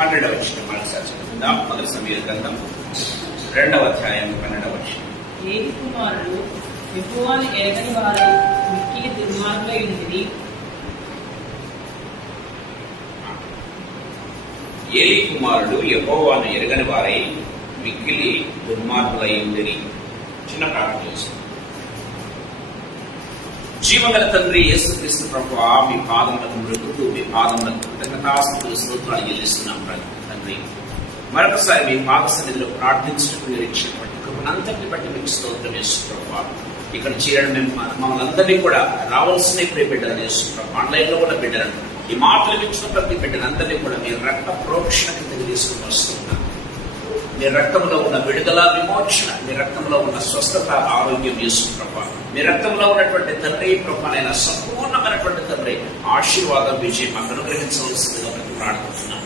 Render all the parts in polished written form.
12వ వచనం మరోసారి చదువుకుందాం. మొదటి సమూయేలు గ్రంథం 2వ అధ్యాయం 12వ వచనం. ఏలి కుమారుడు యెహోవాను ఎరగని వారై మిక్కిలి దుర్మార్గులై ఉండిరి. ఏలి కుమారుడు యెహోవాను ఎరగని వారై మిక్కిలి దుర్మార్గులై ఉండిరి. చిన్న ప్రార్థన చేస్తాం. జీవగల తండ్రి యేసుక్రీస్తు ప్రభువా, మీ పాదములకు మృతుడు, మీ పాదములకు కృతజ్ఞతాస్తుతులు స్తోత్రాలు చెల్లిస్తున్నాం తండ్రి. మరొకసారి మీ పాద సన్నిధిలో ప్రార్థించడం మీరు ఇచ్చినటువంటి కృపనంతటిని బట్టి మీకు స్తోత్రం యేసు ప్రభువా. ఇక్కడ చేరడం మమ్మల్ని అందరినీ కూడా రావాల్సిన బిడ్డలు యేసు ప్రభు, ఆన్లైన్ లో కూడా బిడ్డలను, ఈ మాటలు ఇచ్చిన ప్రతి బిడ్డలందరినీ కూడా మీ రక్త ప్రోక్షణ కిందకి తీసుకుని వస్తున్నాం. మీ రక్తంలో ఉన్న విడుదల, విమోచన, మీ రక్తంలో ఉన్న స్వస్థత, ఆరోగ్యం యేసు ప్రభు, మీ రక్తంలో ఉన్నటువంటి తండ్రి ప్రభానైనా సంపూర్ణమైనటువంటి తండ్రి ఆశీర్వాదం విజయం మాకు అనుగ్రహించవలసిందిగా మేము ప్రార్థిస్తున్నాం.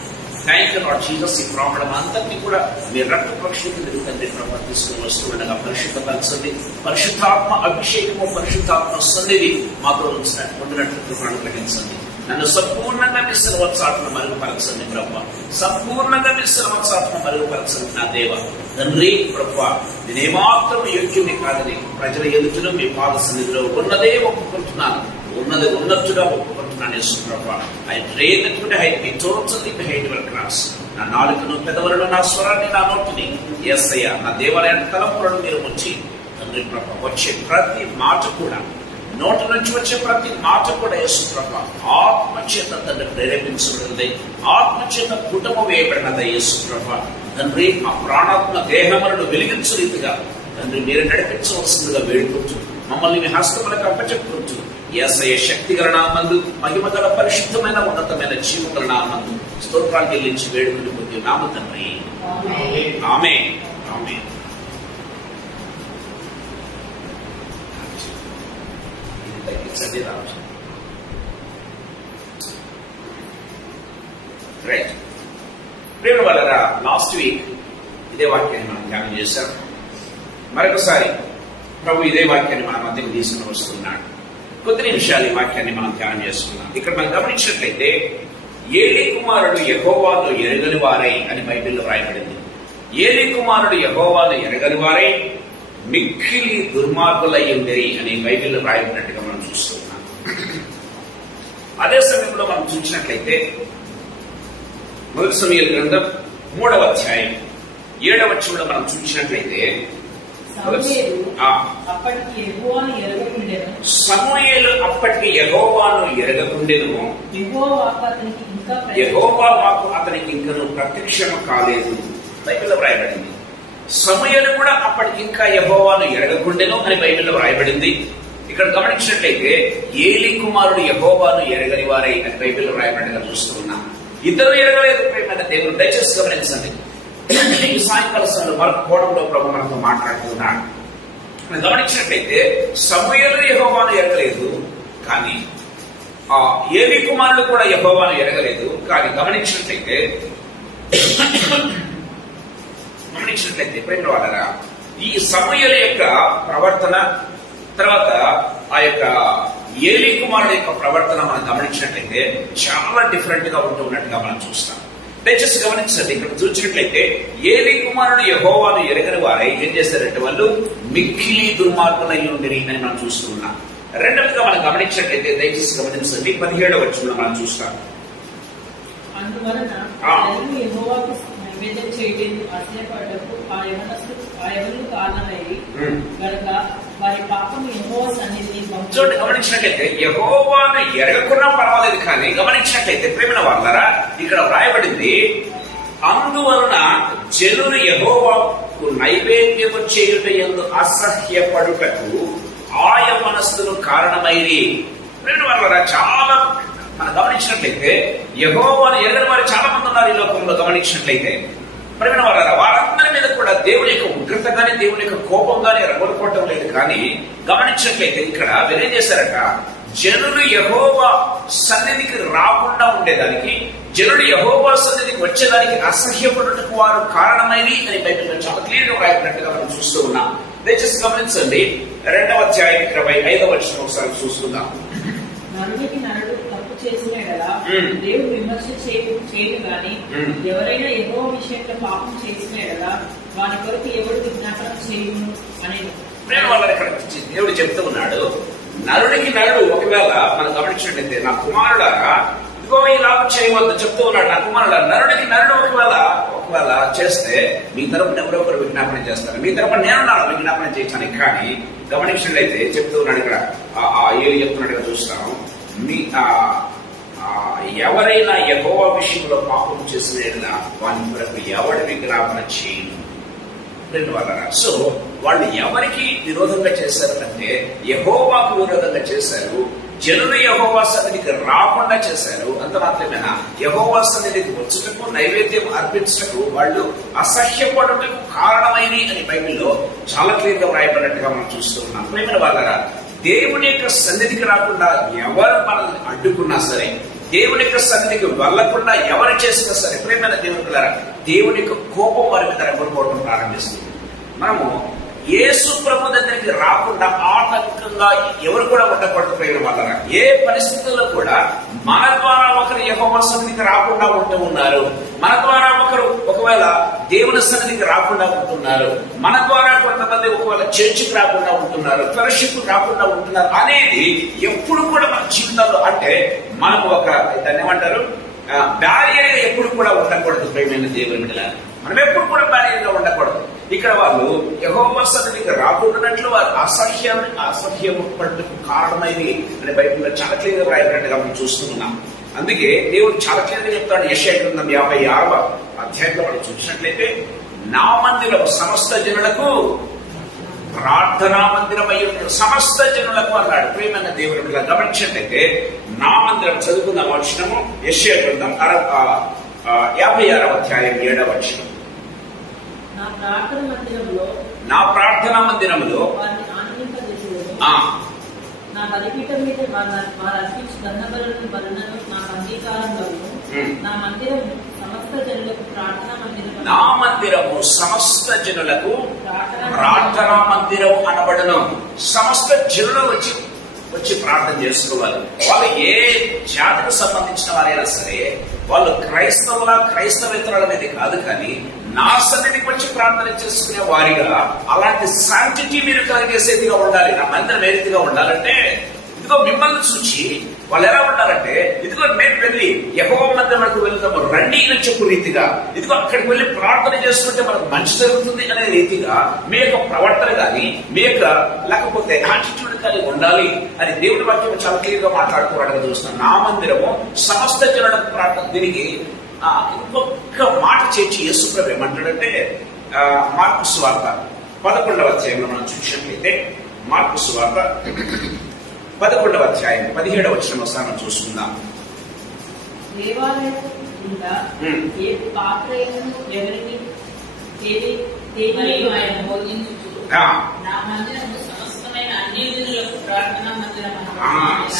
Thank you lord Jesus. ఈ ప్రాబ్లం అందరినీ కూడా మీ రక్త పక్షుల కిందకి తండ్రి ప్రభావ తీసుకుని వస్తూ ఉండగా పరిశుద్ధపరచండి. పరిశుద్ధాత్మ అభిషేకము, పరిశుద్ధాత్మ సన్నిధి మాతో పొందినట్లు అనుగ్రహించండి. నన్ను సంపూర్ణంగా మీ సర్వత్సాత్మ మరుగుపరచండి ప్రభావ, సంపూర్ణంగా మీ సర్వత్సాత్మ మరుగుపరచండి నా దేవ తండ్రి ప్రభావ. నేనేమాత్రం యోగ్యుని కాదని ప్రజల ఎదుటను మీ పాద సన్నిధిలో ఉన్నదే ఒప్పుకుంటున్నాను, ఉన్నది ఉన్నట్టుగా ఒప్పుకుంటున్నాను యేసు ప్రభావ. I pray that you hide me totally behind your cross. నా నాలుకను, పెదవులను, నా స్వరాన్ని, నా నోటిని యేసయ్య నా దేవాలయ తలంపులను మీరు ఉంచి తండ్రి ప్రభావ వచ్చే ప్రతి మాట కూడా, నోటి నుంచి వచ్చే ప్రతి మాట కూడా యేసు ప్రభావ ఆత్మచేత తండ్రి ప్రేరేపించబడినది, ఆత్మచేత కుటుంబం వేయబడినది యేసు ప్రభావ తండ్రి. ఆ ప్రాణాత్మ దేహములను వెలిగించు రీతిగా తండ్రి మీరు నడిపించవలసిందిగా వేడుకుంటూ మమ్మల్ని మీ హస్తములకు అప్పచెప్పుకుంటూ యేసయ్య శక్తిగల నామందు, మహిమగల పరిశుద్ధమైన ఉన్నతమైన జీవగల నామందు స్తోత్రాలు చెల్లించి వేడుకుని పొంది నామ తండ్రి. ఆమేన్. ఆమేన్. ప్రేమ వలరా లాస్ట్ వీక్ ఇదే వాక్యాన్ని మనం ధ్యానం చేశాం. మరొకసారి ప్రభు ఇదే వాక్యాన్ని మన మధ్యకు తీసుకుని వస్తున్నాడు. కొద్ది నిమిషాలు ఈ వాక్యాన్ని మనం ధ్యానం చేసుకున్నాం. ఇక్కడ మనం గమనించినట్లయితే ఏలి కుమారుడు యెహోవాను ఎరగని వారై అని బైబిల్లో రాయబడింది. ఏలి కుమారుడు యెహోవాను ఎరగని వారై మిక్కిలి దుర్మార్గులై ఉండిరి అని బైబిల్లో రాయబడినట్టుగా మనం చూస్తున్నాం. అదే సమయంలో మనం చూసినట్లయితే మొదటి సమూయేలు గ్రంథం 3వ అధ్యాయం 7వ వచనంలో మనం చూసినట్లయితే సమూయేలు అప్పటికి యెహోవాను ఎరగకుండెను, యెహోవా వాక్కు అతనికి ఇంకను ప్రత్యక్షము కాలేదు. బైబిల్లో రాయబడింది. సమూయేలు కూడా అప్పటికి ఇంకా యెహోవాను ఎరగకుండెను అని బైబిల్లో రాయబడింది. ఇక్కడ గమనించినట్లయితే ఏలి కుమారుడు యెహోవాను ఎరగని వారై అని బైబిల్లో రాయబడిగా చూస్తూ ఉన్నాం. ఇద్దరు ఎరగలేదు ప్రేమైన దేవుడు. దయచేసి గమనించండి. ఈ సాయంకాల సమయంలో మరొక కోణంలో ప్రభు మనతో మాట్లాడుతున్నాడు. గమనించినట్లయితే సమూయేలు యెహోవాను ఎరగలేదు, కానీ ఆ ఏలి కుమారుడు కూడా యెహోవాను ఎరగలేదు. కానీ గమనించినట్లయితే ప్రేమ వాళ్ళరా, ఈ సమూయేలు యొక్క ప్రవర్తన, తర్వాత ఆ యొక్క ఏలి కుమారుడు యొక్క ప్రవర్తన మనం గమనించినట్లయితే చాలా డిఫరెంట్ గా ఉంటున్నట్టుగా మనం చూస్తాం. దయచేసి గమనించండి. ఇక్కడ చూసినట్లయితే ఏలి కుమారుడు యెహోవాను ఎరగని వారై ఏం చేశారంటే వాళ్ళు మిక్కిలి దుర్మార్గులై ఉండిరి అని మనం చూస్తూ ఉన్నాం. రెండవదిగా మనం గమనించినట్లయితే దయచేసి గమనించండి 17వ వచనంలో మనం చూస్తాం. అందువలన యెహోవాకు నైవేద్యం చేయలేదు అసహ్యపడటకు ఆ యవనులు కారణమయ్యి గనుక వారి పాపం యెహోవా సన్నిధిని చూడండి. గమనించినట్లయితే యెహోవాను ఎరగకున్నా పర్వాలేదు, కానీ గమనించినట్లయితే ప్రేమ వాళ్ళరా ఇక్కడ వ్రాయబడింది, అందువలన జనులు యెహోవాకు నైవేద్యము చేయుట యందు అసహ్యపడుటకు ఆ యవనస్తులు కారణమైరి. ప్రేమ వాళ్ళరా చాలా మనం గమనించినట్లయితే యెహోవాను ఎరగని వారు చాలా మంది ఉన్నారు ఈ లోకంలో. గమనించినట్లయితే ప్రేమ వాళ్ళరా వారందరి మీద కూడా దేవుని యొక్క ఉగ్రత గాని, దేవుని యొక్క కోపం గాని రగొట్టుకోవటం లేదు. కానీ గమనించినట్లయితే ఇక్కడ వీరేం చేశారట, జనులు యెహోవా సన్నిధికి రాకుండా ఉండేదానికి, జనులు యెహోవా సన్నిధికి వచ్చేదానికి అసహ్యపడుటకు వారు కారణమైనవి అని బైబిల్లో చాలా క్లియర్ గా రాయబడినట్టుగా మనం చూస్తూ ఉన్నాం. దయచేసి గమనించండి 2వ అధ్యాయం 25వ వచనం ఒకసారి చూస్తున్నాం. నరుడికి నరుడు తప్పు చేసిన యెడల దేవుడు విమర్శ చేయదు గాని ఎవరైనా యెహోవా విషయంలో పాపం చేసిన ఎడల వాని కొరకు ఎవడు విజ్ఞాపన చేయును అనేది. ఇక్కడ దేవుడు చెప్తూ ఉన్నాడు, నరుడికి నరుడు ఒకవేళ మనం గమనించినట్లయితే, నా కుమారుడా ఇదిగో ఇలా చేయవద్దు చెప్తూ ఉన్నాడు. నా కుమారుడు నరుడికి నరుడు ఒకవేళ చేస్తే మీ తరపున ఎవరో ఒకరు విజ్ఞాపన చేస్తారు, మీ తరపున నేనున్నాను విజ్ఞాపన చేశాను. కానీ గమనించినట్లయితే చెప్తూ ఉన్నాడు ఇక్కడ, ఏమి చెప్తున్నట్టుగా చూస్తాం, మీ ఎవరైనా యెహోవా విషయంలో పాపం చేసిన వాని కొరకు ఎవరి విజ్ఞాపన చేయను. సో వాళ్ళు ఎవరికి విరోధంగా చేశారు అంటే యెహోవాకు విరోధంగా చేశారు. జనులు యెహోవా సన్నిధికి రాకుండా చేశారు. అంత మాత్రమేనా, యెహోవా సన్నిధికి వచ్చుటకు నైవేద్యం అర్పించటకు వాళ్ళు అసహ్యపడుటకు కారణమైనవి అని బైబిల్లో చాలా క్లియర్ గా వ్రాయబడినట్టుగా మనం చూస్తూ ఉన్నాం. ప్రేమైన వాళ్ళరా, దేవుని యొక్క సన్నిధికి రాకుండా ఎవరు మనల్ని అడ్డుకున్నా సరే, దేవుని యొక్క సన్నిధికి వెళ్లకుండా ఎవరు చేసినా సరే, ప్రేమైన దేవుని పిల్లరా, దేవుని యొక్క కోపం వారి మీద రగులుకోవడం ప్రారంభిస్తుంది. మనము యేసు ప్రభు దగ్గరికి రాకుండా ఆటంకంగా ఎవరు కూడా ఉండకూడదు. ప్రేమ వల్ల ఏ పరిస్థితుల్లో కూడా మన ద్వారా ఒకరు యెహోవా సన్నిధికి రాకుండా ఉంటూ ఉన్నారు, మన ద్వారా ఒకరు ఒకవేళ దేవుని సన్నిధికి రాకుండా ఉంటున్నారు, మన ద్వారా కొంతమంది ఒకవేళ చర్చికి రాకుండా ఉంటున్నారు, ఫెలోషిప్ రాకుండా ఉంటున్నారు అనేది ఎప్పుడు కూడా మన జీవితంలో అంటే మనకు ఒక దాన్ని ఏమంటారు బ్యారియర్ గా ఎప్పుడు కూడా ఉండకూడదు. ప్రేమైన దేవుని బిడ్డలారా, మనం ఎప్పుడు కూడా బ్యారియర్ గా ఉండకూడదు. ఇక్కడ వాళ్ళు యెహోవా సన్నిధికి రాకుండానట్లు వారు అసహ్యం పడ్డకు కారణమైనది అనే బైబిల్లో చాలా క్లియర్ గా రాయబడినట్టుగా మనం చూస్తున్నాం. అందుకే దేవుడు చాలా క్లియర్ గా చెప్తాడు. యెషయా గ్రంథం 56వ అధ్యాయంలో మనం చూసినట్లయితే, నా మందిరం సమస్త జనులకు ప్రార్థనా మందిరం అయ్యి సమస్త జనులకు అన్నాడు. ప్రేమైన దేవుని బిడ్డలా గమనించినట్లయితే నా మందిరం చదువుకున్న వచనము యెషయా గ్రంథం 56వ అధ్యాయం 7వ వచనం. నా ప్రార్థనా మందిరంలో నా బలిపీఠం మీద వారు అర్పించు గంధబలులను బలులను నా అంగీకారంలో నా మందిరము సమస్త జనులకు ప్రార్థనా మందిరం. నా మందిరము సమస్త జనులకు ప్రార్థనా మందిరం అనబడను. సమస్త జనులు వచ్చి ప్రార్థన చేసుకోవాలి. వాళ్ళు ఏ జాతికి సంబంధించిన వారైనా సరే, వాళ్ళు క్రైస్తవేతరులు అనేది కాదు, కానీ నా సన్నిధికి వచ్చి ప్రార్థన చేసుకునే వారిగా అలాంటి శాంటిటీ మీరు కలిగేసేదిగా ఉండాలి. నా మందిరం ఏ రీతిగా ఉండాలంటే, ఇదిగో మిమ్మల్ని చూచి వాళ్ళు ఎలా ఉంటారంటే, ఇదిగో మేము వెళ్ళి యెహోవా మందిరానికి వెళ్తాము రండి అని చెప్పు రీతిగా, ఇదిగో అక్కడికి వెళ్ళి ప్రార్థన చేసుకుంటే మనకు మంచి జరుగుతుంది అనే రీతిగా మీ యొక్క ప్రవర్తన కానీ మీ యొక్క లేకపోతే యాటిట్యూడ్ కానీ ఉండాలి అని దేవుడి వాక్యం చాలా క్లియర్ గా మాట్లాడుకోవడానికి చూస్తున్నాం. నా మందిరము సమస్త జనులకు ప్రార్థన. దీనికి ఇంకొక మాట చేర్చి యేసు ప్రభు ఏమంటాడంటే, మార్కు సువార్త 11వ అధ్యాయంలో మనం చూసినట్లయితే, మార్కు సువార్త 11వ అధ్యాయం 17వ వచనం ఒకసారి మనం చూసుకుందాం.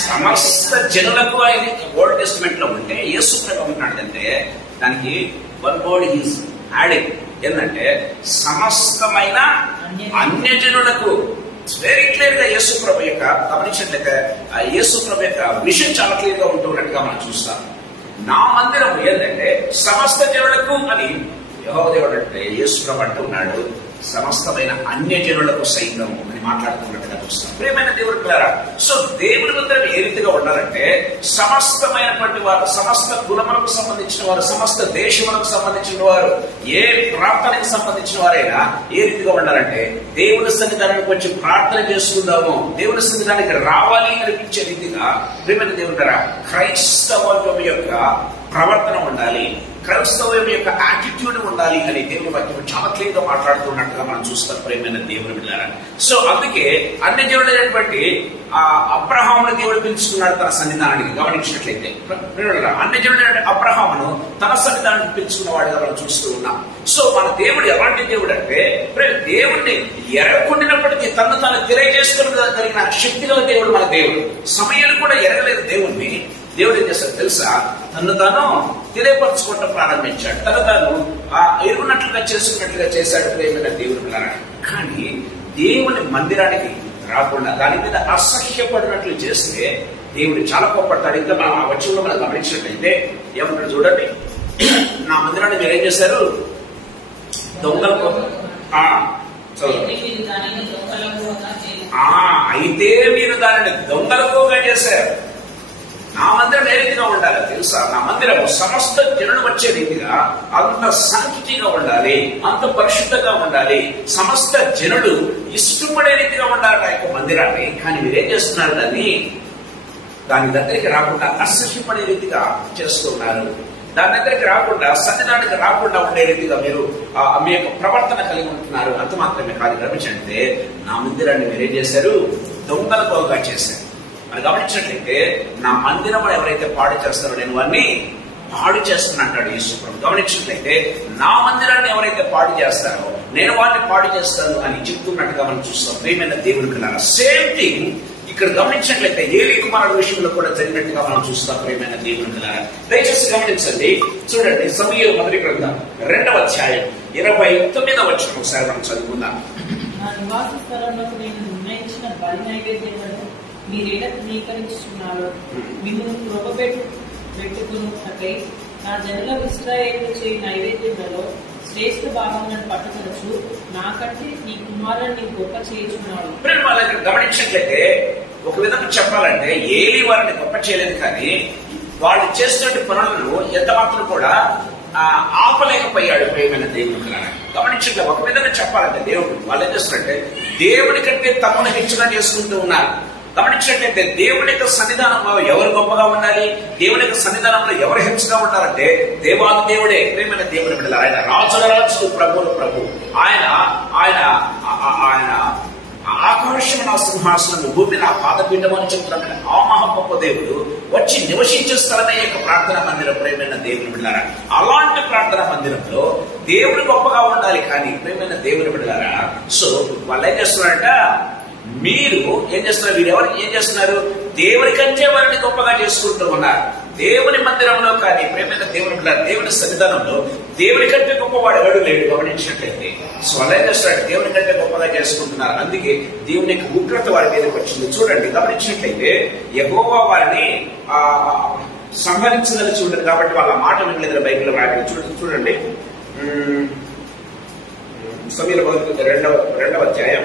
సమస్త జనులకు ఆయన ఓల్డ్ టెస్టిమెంట్ లో ఉంటే యేసు ప్రభు ఏమంటున్నాడంటే, దానికి వన్ వర్డ్ ఈజ్ యాడింగ్ ఏంటంటే సమస్తమైన అన్యజనులకు. వెరీ క్లియర్ గా యేసు ప్రభు యొక్క గమనించినట్లయితే యేసు ప్రభు యొక్క విషయం చాలా క్లియర్ గా ఉంటున్నట్టుగా మనం చూస్తాం. నా మందిరం ఏంటంటే సమస్త జనులకు అని యెహోవా దేవుడు అంటే యేసు ప్రభు అంటున్నాడు, సమస్తమైన అన్యజనులకు సైతం అని మాట్లాడుతున్నట్టుగా చూస్తాం. ప్రియమైన దేవుడి పిల్లరా, సో దేవుడి మందిరం ఏ రీతిగా ఉండాలంటే సమస్తమైనటువంటి వారు, సమస్త కులములకు సంబంధించిన వారు, సమస్త దేశములకు సంబంధించిన వారు, ఏ ప్రాంతానికి సంబంధించిన వారైనా ఏ రీతిగా ఉండాలంటే దేవుని సన్నిధానానికి వచ్చి ప్రార్థన చేసుకుందాము, దేవుని సన్నిధానానికి రావాలి అనిపించే రీతిగా ప్రియమైన దేవుడి పిల్లరా క్రైస్తవం యొక్క ప్రవర్తన ఉండాలి, క్రైస్తవం యొక్క యాటిట్యూడ్ ఉండాలి అని దేవుని వాక్యం చాలా క్లియర్ గా మాట్లాడుతున్నట్టుగా మనం చూస్తాం. ప్రేమైన దేవుని బిడ్డలారా, సో అందుకే అన్యజనుడైనటువంటి అబ్రహామును దేవుడు పిలుచుకున్నాడు తన సన్నిధానానికి. గమనించినట్లయితే అన్యజనుడైన అబ్రహామును తన సన్నిధానానికి పిలుచుకున్నవాడుగా మనం చూస్తూ ఉన్నాం. సో మన దేవుడు ఎలాంటి దేవుడు అంటే, దేవుడిని ఎరగకుండినప్పటికీ తను తాను తెలియజేసుకోగలిగిన శక్తి గల దేవుడు మన దేవుడు. సమయాలు కూడా ఎరగలేదు దేవుణ్ణి. దేవుడు ఏం చేస్తాడు తెలుసా, తను తాను తెలియపరచుకోవటం ప్రారంభించాడు, తను తాను ఎరుగున్నట్లుగా చేసుకున్నట్లుగా చేశాడు. ప్రేమైన దేవుడు పిల్లరా, కానీ దేవుని మందిరానికి రాకుండా దాని మీద అసహ్యపడినట్లు చేస్తే దేవుడు చాలా కోపడతాడు. ఇంకా మనం ఆ వచనంలో మనం గమనించినట్లయితే ఏమంటాడు చూడండి, నా మందిరాన్ని మీరేం చేశారు, దొంగలకు అయితే మీరు దానిని దొంగలకుగా చేశారు. నా మందిరం ఏ రీతిగా ఉండాలి తెలుసా? నా మందిరం సమస్త జనులు వచ్చే రీతిగా అంత సంఖ్యగా ఉండాలి, అంత పరిశుద్ధంగా ఉండాలి, సమస్త జనులు ఇష్టపడే రీతిగా ఉండాలి ఆ యొక్క మందిరాన్ని. కానీ మీరేం చేస్తున్నారు, దాని దగ్గరికి రాకుండా అసహ్యపడే రీతిగా చేస్తున్నారు. దాని దగ్గరికి రాకుండా, సన్నిధానికి రాకుండా ఉండే రీతిగా మీరు మీ యొక్క ప్రవర్తన కలిగి ఉంటున్నారు. అంత మాత్రమే కాదు, గమనించంటే నా మందిరాన్ని మీరేం చేశారు, దొంగల పోగా చేశారు. మరి గమనించినట్లయితే నా మందిరం ఎవరైతే పాడు చేస్తారో నేను వారిని పాడు చేస్తున్నా అంటాడు యేసుప్రభు. గమనించినట్లయితే నా మందిరాన్ని ఎవరైతే పాడు చేస్తారో నేను వారిని పాడు చేస్తాను అని చెప్తున్నట్టుగా మనం చూస్తాం. ప్రియమైన దేవునికి సేమ్ థింగ్ ఇక్కడ గమనించినట్లయితే ఏలీ కుమారుడు విషయంలో కూడా జరిగినట్టుగా మనం చూస్తాం. ప్రియమైన దేవునికి దయచేసి గమనించండి. చూడండి, సమూయేలు మొదటి గ్రంథం 2వ అధ్యాయం 29వ వచనం ఒకసారి మనం చదువుకుందాం. నా నివాస స్థలంలో నేను నిర్ణయించిన బలి నైవేద్యాలను మీరేడ తృణీకరించుచున్నారు. మిమ్మల్ని కృపపెట్టుకున్నకై నా జనుల ఇశ్రాయేలు చేయి నైవేద్యములలో శ్రేష్ఠ భాగములను పట్టుకొనొచ్చు, నాకంటే నీ కుమారుని గొప్ప చేయుచున్నాడు. వాళ్ళకి గమనించినట్లయితే ఒక విధంగా చెప్పాలంటే ఏలీ వారిని గొప్ప చేయలేదు, కానీ వాళ్ళు చేస్తున్న పనులను ఎంత మాత్రం కూడా ఆపలేకపోయాడు. ప్రియమైన దేవునికి గమనించట్లే ఒక విధంగా చెప్పాలంటే దేవుడు వాళ్ళు ఏం చేస్తున్నారంటే దేవుడి కంటే తమను హెచ్చుగా చేసుకుంటూ ఉన్నారు. గమనించినట్లయితే దేవుని యొక్క సన్నిధానంలో ఎవరు గొప్పగా ఉండాలి, దేవుని యొక్క సన్నిధానంలో ఎవరు హెచ్చుగా ఉండాలంటే దేవాది దేవుడే. ప్రియమైన దేవుని బిడ్డలారా, ఆయన రాజుల రాజు, ప్రభువుల ప్రభు. ఆయన ఆయన ఆయన ఆకాశం నా సింహాసనం, భూమి నా పాదపీఠం అని చెప్తున్నాడు. ఆ మహా గొప్ప దేవుడు వచ్చి నివసించే స్థలమే యొక్క ప్రార్థనా మందిరం. ప్రియమైన దేవుని బిడ్డలారా, అలాంటి ప్రార్థనా మందిరంలో దేవుడు గొప్పగా ఉండాలి. కానీ ప్రియమైన దేవుని బిడ్డలారా, సో వాళ్ళు ఏం చేస్తున్నారంట, మీరు ఏం చేస్తున్నారు, వీరెవరు ఏం చేస్తున్నారు, దేవుని కంటే వారిని గొప్పగా చేసుకుంటూ ఉన్నారు. దేవుని మందిరంలో కానీ ప్రేమైన దేవుని దేవుని సన్నిధానంలో దేవుని కంటే గొప్పవాడు ఎవడు లేడు. గమనించినట్లయితే సో అలా ఏం చేస్తున్నాడు, దేవుని కంటే గొప్పగా చేసుకుంటున్నారు. అందుకే దేవుని యొక్క ఉగ్రత వారి మీదకి వచ్చింది. చూడండి, గమనించినట్లయితే యెహోవా వారిని సంహరించదని చూడండి. కాబట్టి వాళ్ళ మాట వినలేదు. బైబిల్ రాయబడి చూడండి, సమూయేలు మొదటి 2వ అధ్యాయం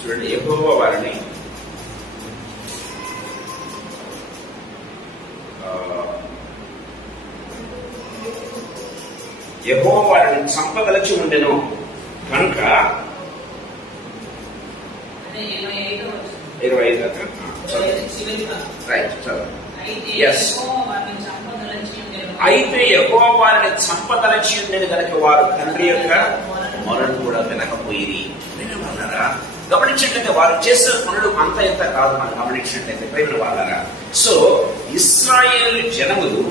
చూడండి. యెహోవా వారిని చంపదలచి ఉండెను కనుక 25 అయితే యెహోవా వారిని చంపదలచి ఉండేది కనుక వారు తండ్రి యొక్క మొరను కూడా వినకపోయిరి. వినవాళ్ళరా, గమనించినట్లయితే వారు చేసే పనులు అంత ఎంత కాదు. మనం గమనించినట్లయితే ప్రేమ వాళ్ళరా, సో ఇశ్రాయేలు జనములు,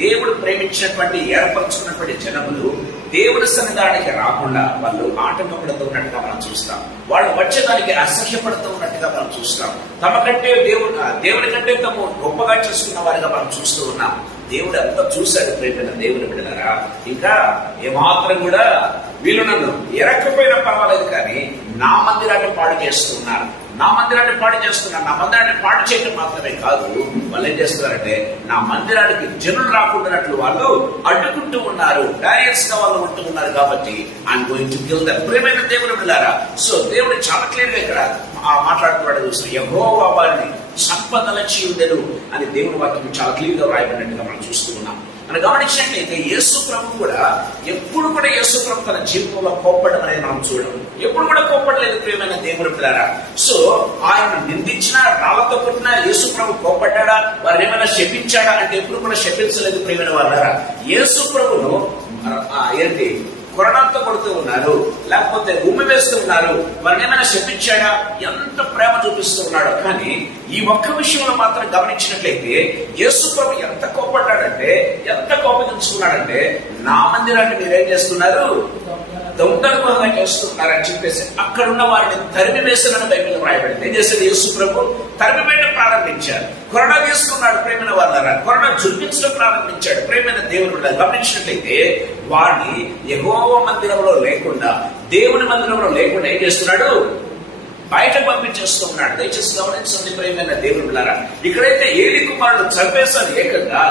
దేవుడు ప్రేమించినటువంటి ఏర్పరచుకున్నటువంటి జనములు దేవుడి సన్నిధానికి రాకుండా వాళ్ళు ఆటంకపడుతూ ఉన్నట్టుగా మనం చూస్తాం. వాళ్ళు వచ్చేదానికి అసహ్యపడుతూ ఉన్నట్టుగా మనం చూస్తాం. తమ కంటే దేవుడి కంటే తమ గొప్పగా చేసుకున్న వారిగా మనం చూస్తూ ఉన్నాం. దేవుడు అంతా చూశాడు. ప్రేమైన దేవుని బిడ్డలారా, ఇంకా ఏమాత్రం కూడా వీళ్ళు నన్ను ఎరకపోయినా పర్వాలేదు, కానీ నా మందిరాన్ని పాడు చేస్తున్నారు. నా మందిరాన్ని పాడు చేయడం మాత్రమే కాదు, వాళ్ళు ఏం చేస్తున్నారంటే నా మందిరానికి జనులు రాకుండానట్లు వాళ్ళు అడ్డుకుంటూ ఉన్నారు. బ్యారియర్స్ గా వాళ్ళు ఉంటూ ఉన్నారు. కాబట్టి I'm going to kill them. ప్రియమైన దేవుని బిడ్డలారా, సో దేవుడు చాలా క్లియర్ గా ఇక్కడ మాట్లాడుతున్నాడు. చూస్తాం, యెహోవా వారిని చంపదలచి ఉండెను అని దేవుని వాక్యం చాలా క్లియర్ గా రాయబడినట్టుగా మనం చూస్తూ ఉన్నాం. మనం గమనించినట్లయితే యేసు ప్రభు కూడా ఎప్పుడు కూడా యేసు ప్రభు తన జీవితంలో కోప్పడం అనేది మనం చూడము. ఎప్పుడు కూడా కోప్పడలేదు. ప్రియమైన దేవుని పిల్లరా, సో ఆయన నిందించినా, రాళ్లతో కొట్టినా యేసు ప్రభు కోప్పడ్డా, వారిని ఏమైనా శపించాడా అంటే ఎప్పుడు కూడా శపించలేదు. ప్రియమైన వాళ్ళారా, యేసు ప్రభును ఏంటి కొరడంతో కొడుతూ ఉన్నారు, లేకపోతే ఉమ్మి వేస్తూ ఉన్నారు. వారిని ఏమైనా శపించాడా, ఎంత ప్రేమ చూపిస్తూ ఉన్నాడు. కానీ ఈ ఒక్క విషయంలో మాత్రం గమనించినట్లయితే యేసు ప్రభు ఎంత కోపడ్డాడంటే, ఎంత కోపగించుకున్నాడంటే, నా మందిరాన్ని మీరేం చేస్తున్నారు, దౌర్దర్భంగా చేస్తున్నారని చెప్పేసి అక్కడున్న వారిని తరిమి వేసినని బైబిల్ రాయబడింది. ఏం చేశాడు యేసు ప్రభు? తరిమి వేయడం ప్రారంభించాడు. కొరడా తీసుకున్నాడు ప్రేమైన వాళ్ళ కొరడా జుర్మించడం ప్రారంభించాడు. ప్రేమైన దేవుడు గమనించినట్లయితే వాడిని యెహోవా మందిరంలో లేకుండా, దేవుని మందిరంలో లేకుండా ఏం చేస్తున్నాడు? బయట పంపించేస్తున్నాడు. దయచేసి గమనించండి ప్రేమైన దేవుడులారా, ఇక్కడైతే ఏలి కుమారుడు చంపేశాడు ఏకంగా.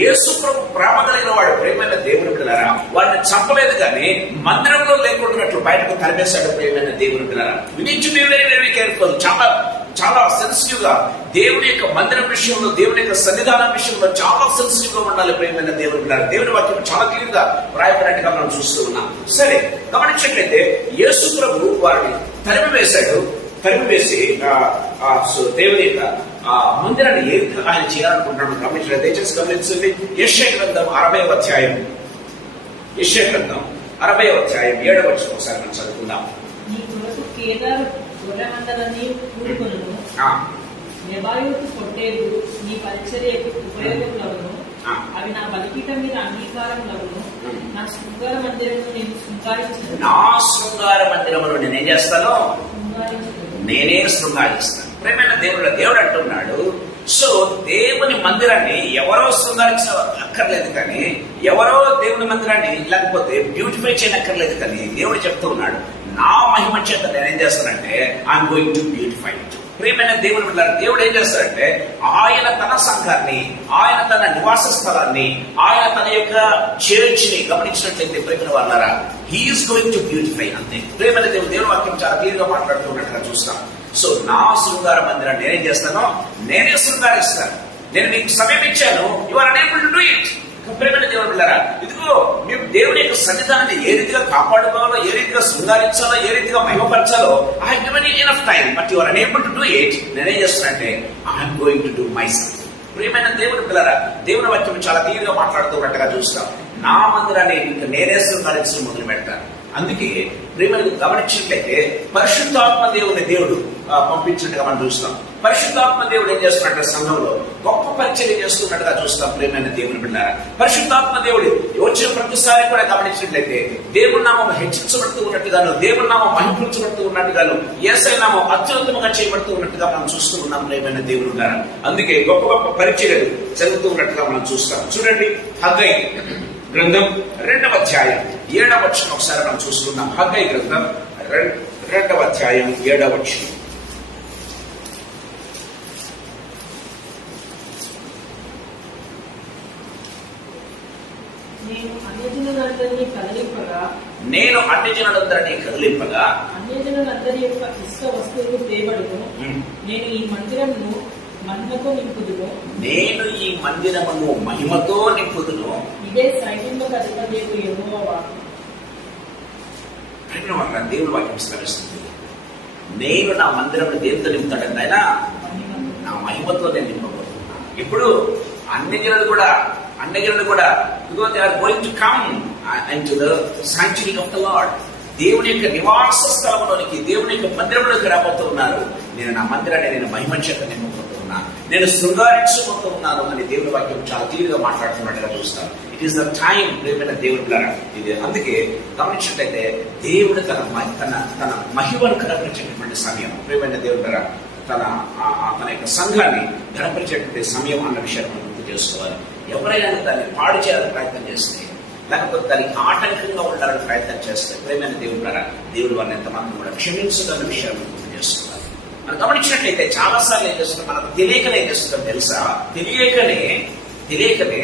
యేసు ప్రభు ప్రేమ కలిగిన వాడు ప్రేమైన దేవుడులారా వాడిని చంపలేదు కానీ మందిరంలో లేకుండాట్లు బయటకు తరిమేశాడు. ప్రేమైన దేవుడులారా, we need to be very very careful. చాలా చాలా సెన్సిటివ్ గా దేవుని యొక్క మందిరం విషయంలో, దేవుని యొక్క సన్నిధానం విషయంలో చాలా సెన్సిటివ్ గా ఉండాలి. ప్రేమైన దేవుడులారా, దేవుని వాక్యం చాలా క్లియర్ గా రాయబడినట్టుగా మనం చూస్తూ ఉన్నాం. సరే, గమనించినట్లయితే యేసు ప్రభు వారిని తరిమి వేశాడు. తరిమి వేసి దేవుని యొక్క మందిరాన్ని ఏ విధంగా ఆయన చేయాలనుకుంటున్నాడు గమనించలేదు. దయచేసి గమనించండి. యెషయా గ్రంథం 60వ అధ్యాయం, యెషయా గ్రంథం 60వ అధ్యాయం 7వ వచనం ఒకసారి మనం చదువుకుందాం. నీ కొరకు కేదారు గొర్రెమందలని కూడుకొనును, నెబాయోతు పొట్టేలు నీ పరిచర్యకు ఉపయోగములవును, అవి నా బలిపీఠం మీద అంగీకారములవును, నా శృంగార మందిరమును నేను శృంగారించను. నా శృంగార మందిరములో నేనేం చేస్తాను? నేనే శృంగారిస్తాను. ప్రేమైన దేవుడు అంటున్నాడు. సో దేవుని మందిరాన్ని ఎవరో శృంగారించ అక్కర్లేదు కానీ, ఎవరో దేవుని మందిరాన్ని లేకపోతే బ్యూటిఫై చేయనక్కర్లేదు కానీ దేవుడు చెప్తూ ఉన్నాడు, నా మహిమ చేత నేనేం చేస్తానంటే ఐఎమ్ గోయింగ్ టు బ్యూటిఫై. ప్రియమైన దేవుడు ఏం చేస్తాడంటే ఆయన తన సంఘాన్ని, ఆయన తన నివాస స్థలాన్ని, ఆయన తన యొక్క చర్చ్ ని గమనించినట్లయితే ప్రేమైన వాళ్ళారా, హీఈస్ గోయింగ్ టు బ్యూటిఫై అంతే. ప్రియమైన దేవుని వాక్యం చాలా క్లియర్ గా మాట్లాడుతున్నట్టుగా చూస్తాం. సో నా శృంగార మందిరాన్ని నేనేం చేస్తానో నేనే శృంగారిస్తాను. నేను మీకు సమయం ఇచ్చాను, you are unable to do it. ప్రేమైన దేవుని పిల్లరా, ఇదిగో మీరు దేవుని యొక్క సన్నిధానాన్ని ఏ రీతిగా కాపాడుకోవాలో, ఏ రీతిగా శృంగారించాలో, ఏ రీతిగా మహిమపరచాలో I have given you enough time, but you are unable to do it. నేనేం చేస్తానంటే I'm going to do myself. ప్రియమైన దేవుని పిల్లరా, దేవుని వాక్యం చాలా క్లియర్ గా మాట్లాడుతున్నట్టుగా చూస్తాం. నా మందిరాన్ని ఇంకా నేనే శృంగారించడం మొదలు పెడతాను. అందుకే ప్రేమను గమనించినట్లయితే పరిశుద్ధాత్మ దేవుడు పంపించినట్టుగా మనం చూస్తాం. పరిశుద్ధాత్మ దేవుడు ఏం చేస్తున్నట్టు సంఘంలో గొప్ప పరిచర్య చేస్తున్నట్టుగా చూస్తాం. ప్రేమైన దేవుని బిడ్డలారా, పరిశుద్ధాత్మ దేవుడు వచ్చిన ప్రతిసారి కూడా గమనించినట్లయితే దేవుడి నామం హెచ్చించబడుతూ ఉన్నట్టుగాను, దేవుడి నామం మహిమపరచబడుతూ ఉన్నట్టుగాను, యేసయ్య నామం అత్యున్నతంగా చేయబడుతూ ఉన్నట్టుగా మనం చూస్తూ ఉన్నాం. ప్రేమైన దేవుని బిడ్డలారా, అందుకే గొప్ప గొప్ప పరిచర్యలు జరుగుతూ ఉన్నట్టుగా మనం చూస్తాం. చూడండి, హగ్గై గ్రంథం 2వ అధ్యాయం 7వ వచనం ఒకసారి మనం చూసుకుందాం. హగ్గై గ్రంథం 2వ అధ్యాయం 7వ వచనం. నేను అన్యజనులందరినీ కదిలింపగా అన్యజనులందరి యొక్క ఇష్ట వస్తువులు తేబడును. నేను ఈ మందిరమును మహిమతో నింపుదును. నేను ఈ మందిరమును మహిమతో నింపుదును. ఇదే సైన్యములకు అధిపతియగు యెహోవా వాక్కు. దేవుని వాక్యం స్మరిస్తుంది. నేను నా మందిరమును దేనితో నింపుతాడంటే ఆయన నా మహిమతో నేను నింపబోతున్నాను. ఇప్పుడు అన్ని జనులు కూడా because they are going to come into the sanctuary of the Lord. దేవుని యొక్క నివాస స్థలంలోనికి, దేవుని యొక్క మందిరంలోకి రాబోతూ ఉన్నారు. నేను నా మందిరాన్ని నేను మహిమ చేత నింపబోతూ ఉన్నాను, నేను శృంగారించబోతూ ఉన్నాను అని దేవుని వాక్యం చాలా తీరుగా మాట్లాడుతున్నట్టుగా చూస్తాను. ఇట్ ఈస్ ద టైం ప్రేమైన దేవుని ద్వారా. ఇది అందుకే గమనించినట్లయితే దేవుడు తన మహిమను కనపరిచేటటువంటి సమయం. ప్రేమైన దేవుని ద్వారా తన యొక్క సంఘాన్ని గణపరిచేటువంటి సమయం అన్న విషయాన్ని మనం గుర్తు చేసుకోవాలి. ఎవరైనా దాన్ని పాడు చేయాలని ప్రయత్నం చేస్తే, లేకపోతే దానికి ఆటంకంగా ఉండాలని ప్రయత్నం చేస్తే ప్రేమైన దేవుడు ద్వారా దేవుడు వారిని ఎంతమంది కూడా క్షమించదన్న విషయాన్ని గుర్తు చేసుకోవాలి. మనం గమనించినట్లయితే చాలాసార్లు ఏం చేస్తున్నాం, మనకు తెలియకనే ఏం చేస్తున్నాం తెలుసా? తెలియకనే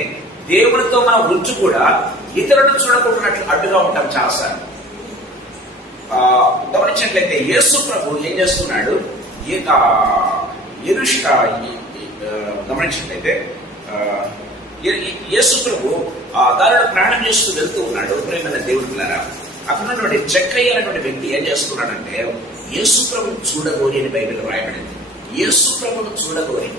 దేవుడితో మన వృత్తి కూడా ఇతరులను చూడకుండాట్లు అడ్డుగా ఉంటాం చాలాసార్లు. గమనించినట్లయితే యేసు ప్రభు ఏం చేస్తున్నాడు? గమనించినట్లయితే యేసు ప్రభు దారిలో ప్రయాణం చేస్తూ వెళ్తూ ఉన్నాడు. ప్రేమైన దేవుడి పిల్లరా, అక్కడ ఉన్నటువంటి జక్కయ్య అనేటువంటి వ్యక్తి ఏం చేస్తున్నాడంటే యేసు ప్రభుని చూడగోరి అని బైబిల్ రాయబడింది. యేసు ప్రభును చూడగోరి,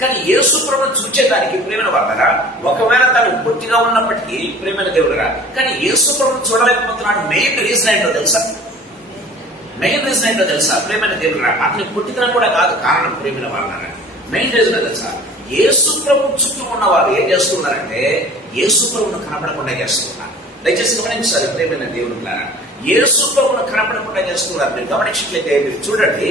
కానీ యేసు ప్రభుని చూచేదానికి ప్రేమైన వాళ్ళరా, ఒకవేళ తను పొట్టిగా ఉన్నప్పటికీ ప్రేమైన దేవుడురా, కానీ యేసు ప్రభుని చూడలేకపోతున్నాడు. మెయిన్ రీజన్ ఏంటో తెలుసా? ప్రేమైన దేవుడురా, అతని పొట్టితనం కూడా కాదు కారణం. ప్రేమైన వాళ్ళరా, మెయిన్ రీజన్ తెలుసా? యేసు ప్రభు చుట్టూ ఉన్న వారు ఏం చేస్తున్నారంటే యేసు ప్రభును కనపడకుండా చేస్తున్నారు. దయచేసి గమనించాలి ప్రేమైన దేవుడురా, యేసు ప్రభువును కనపడకుండా చేస్తున్నారు. మీరు గమనించినట్లయితే మీరు చూడండి,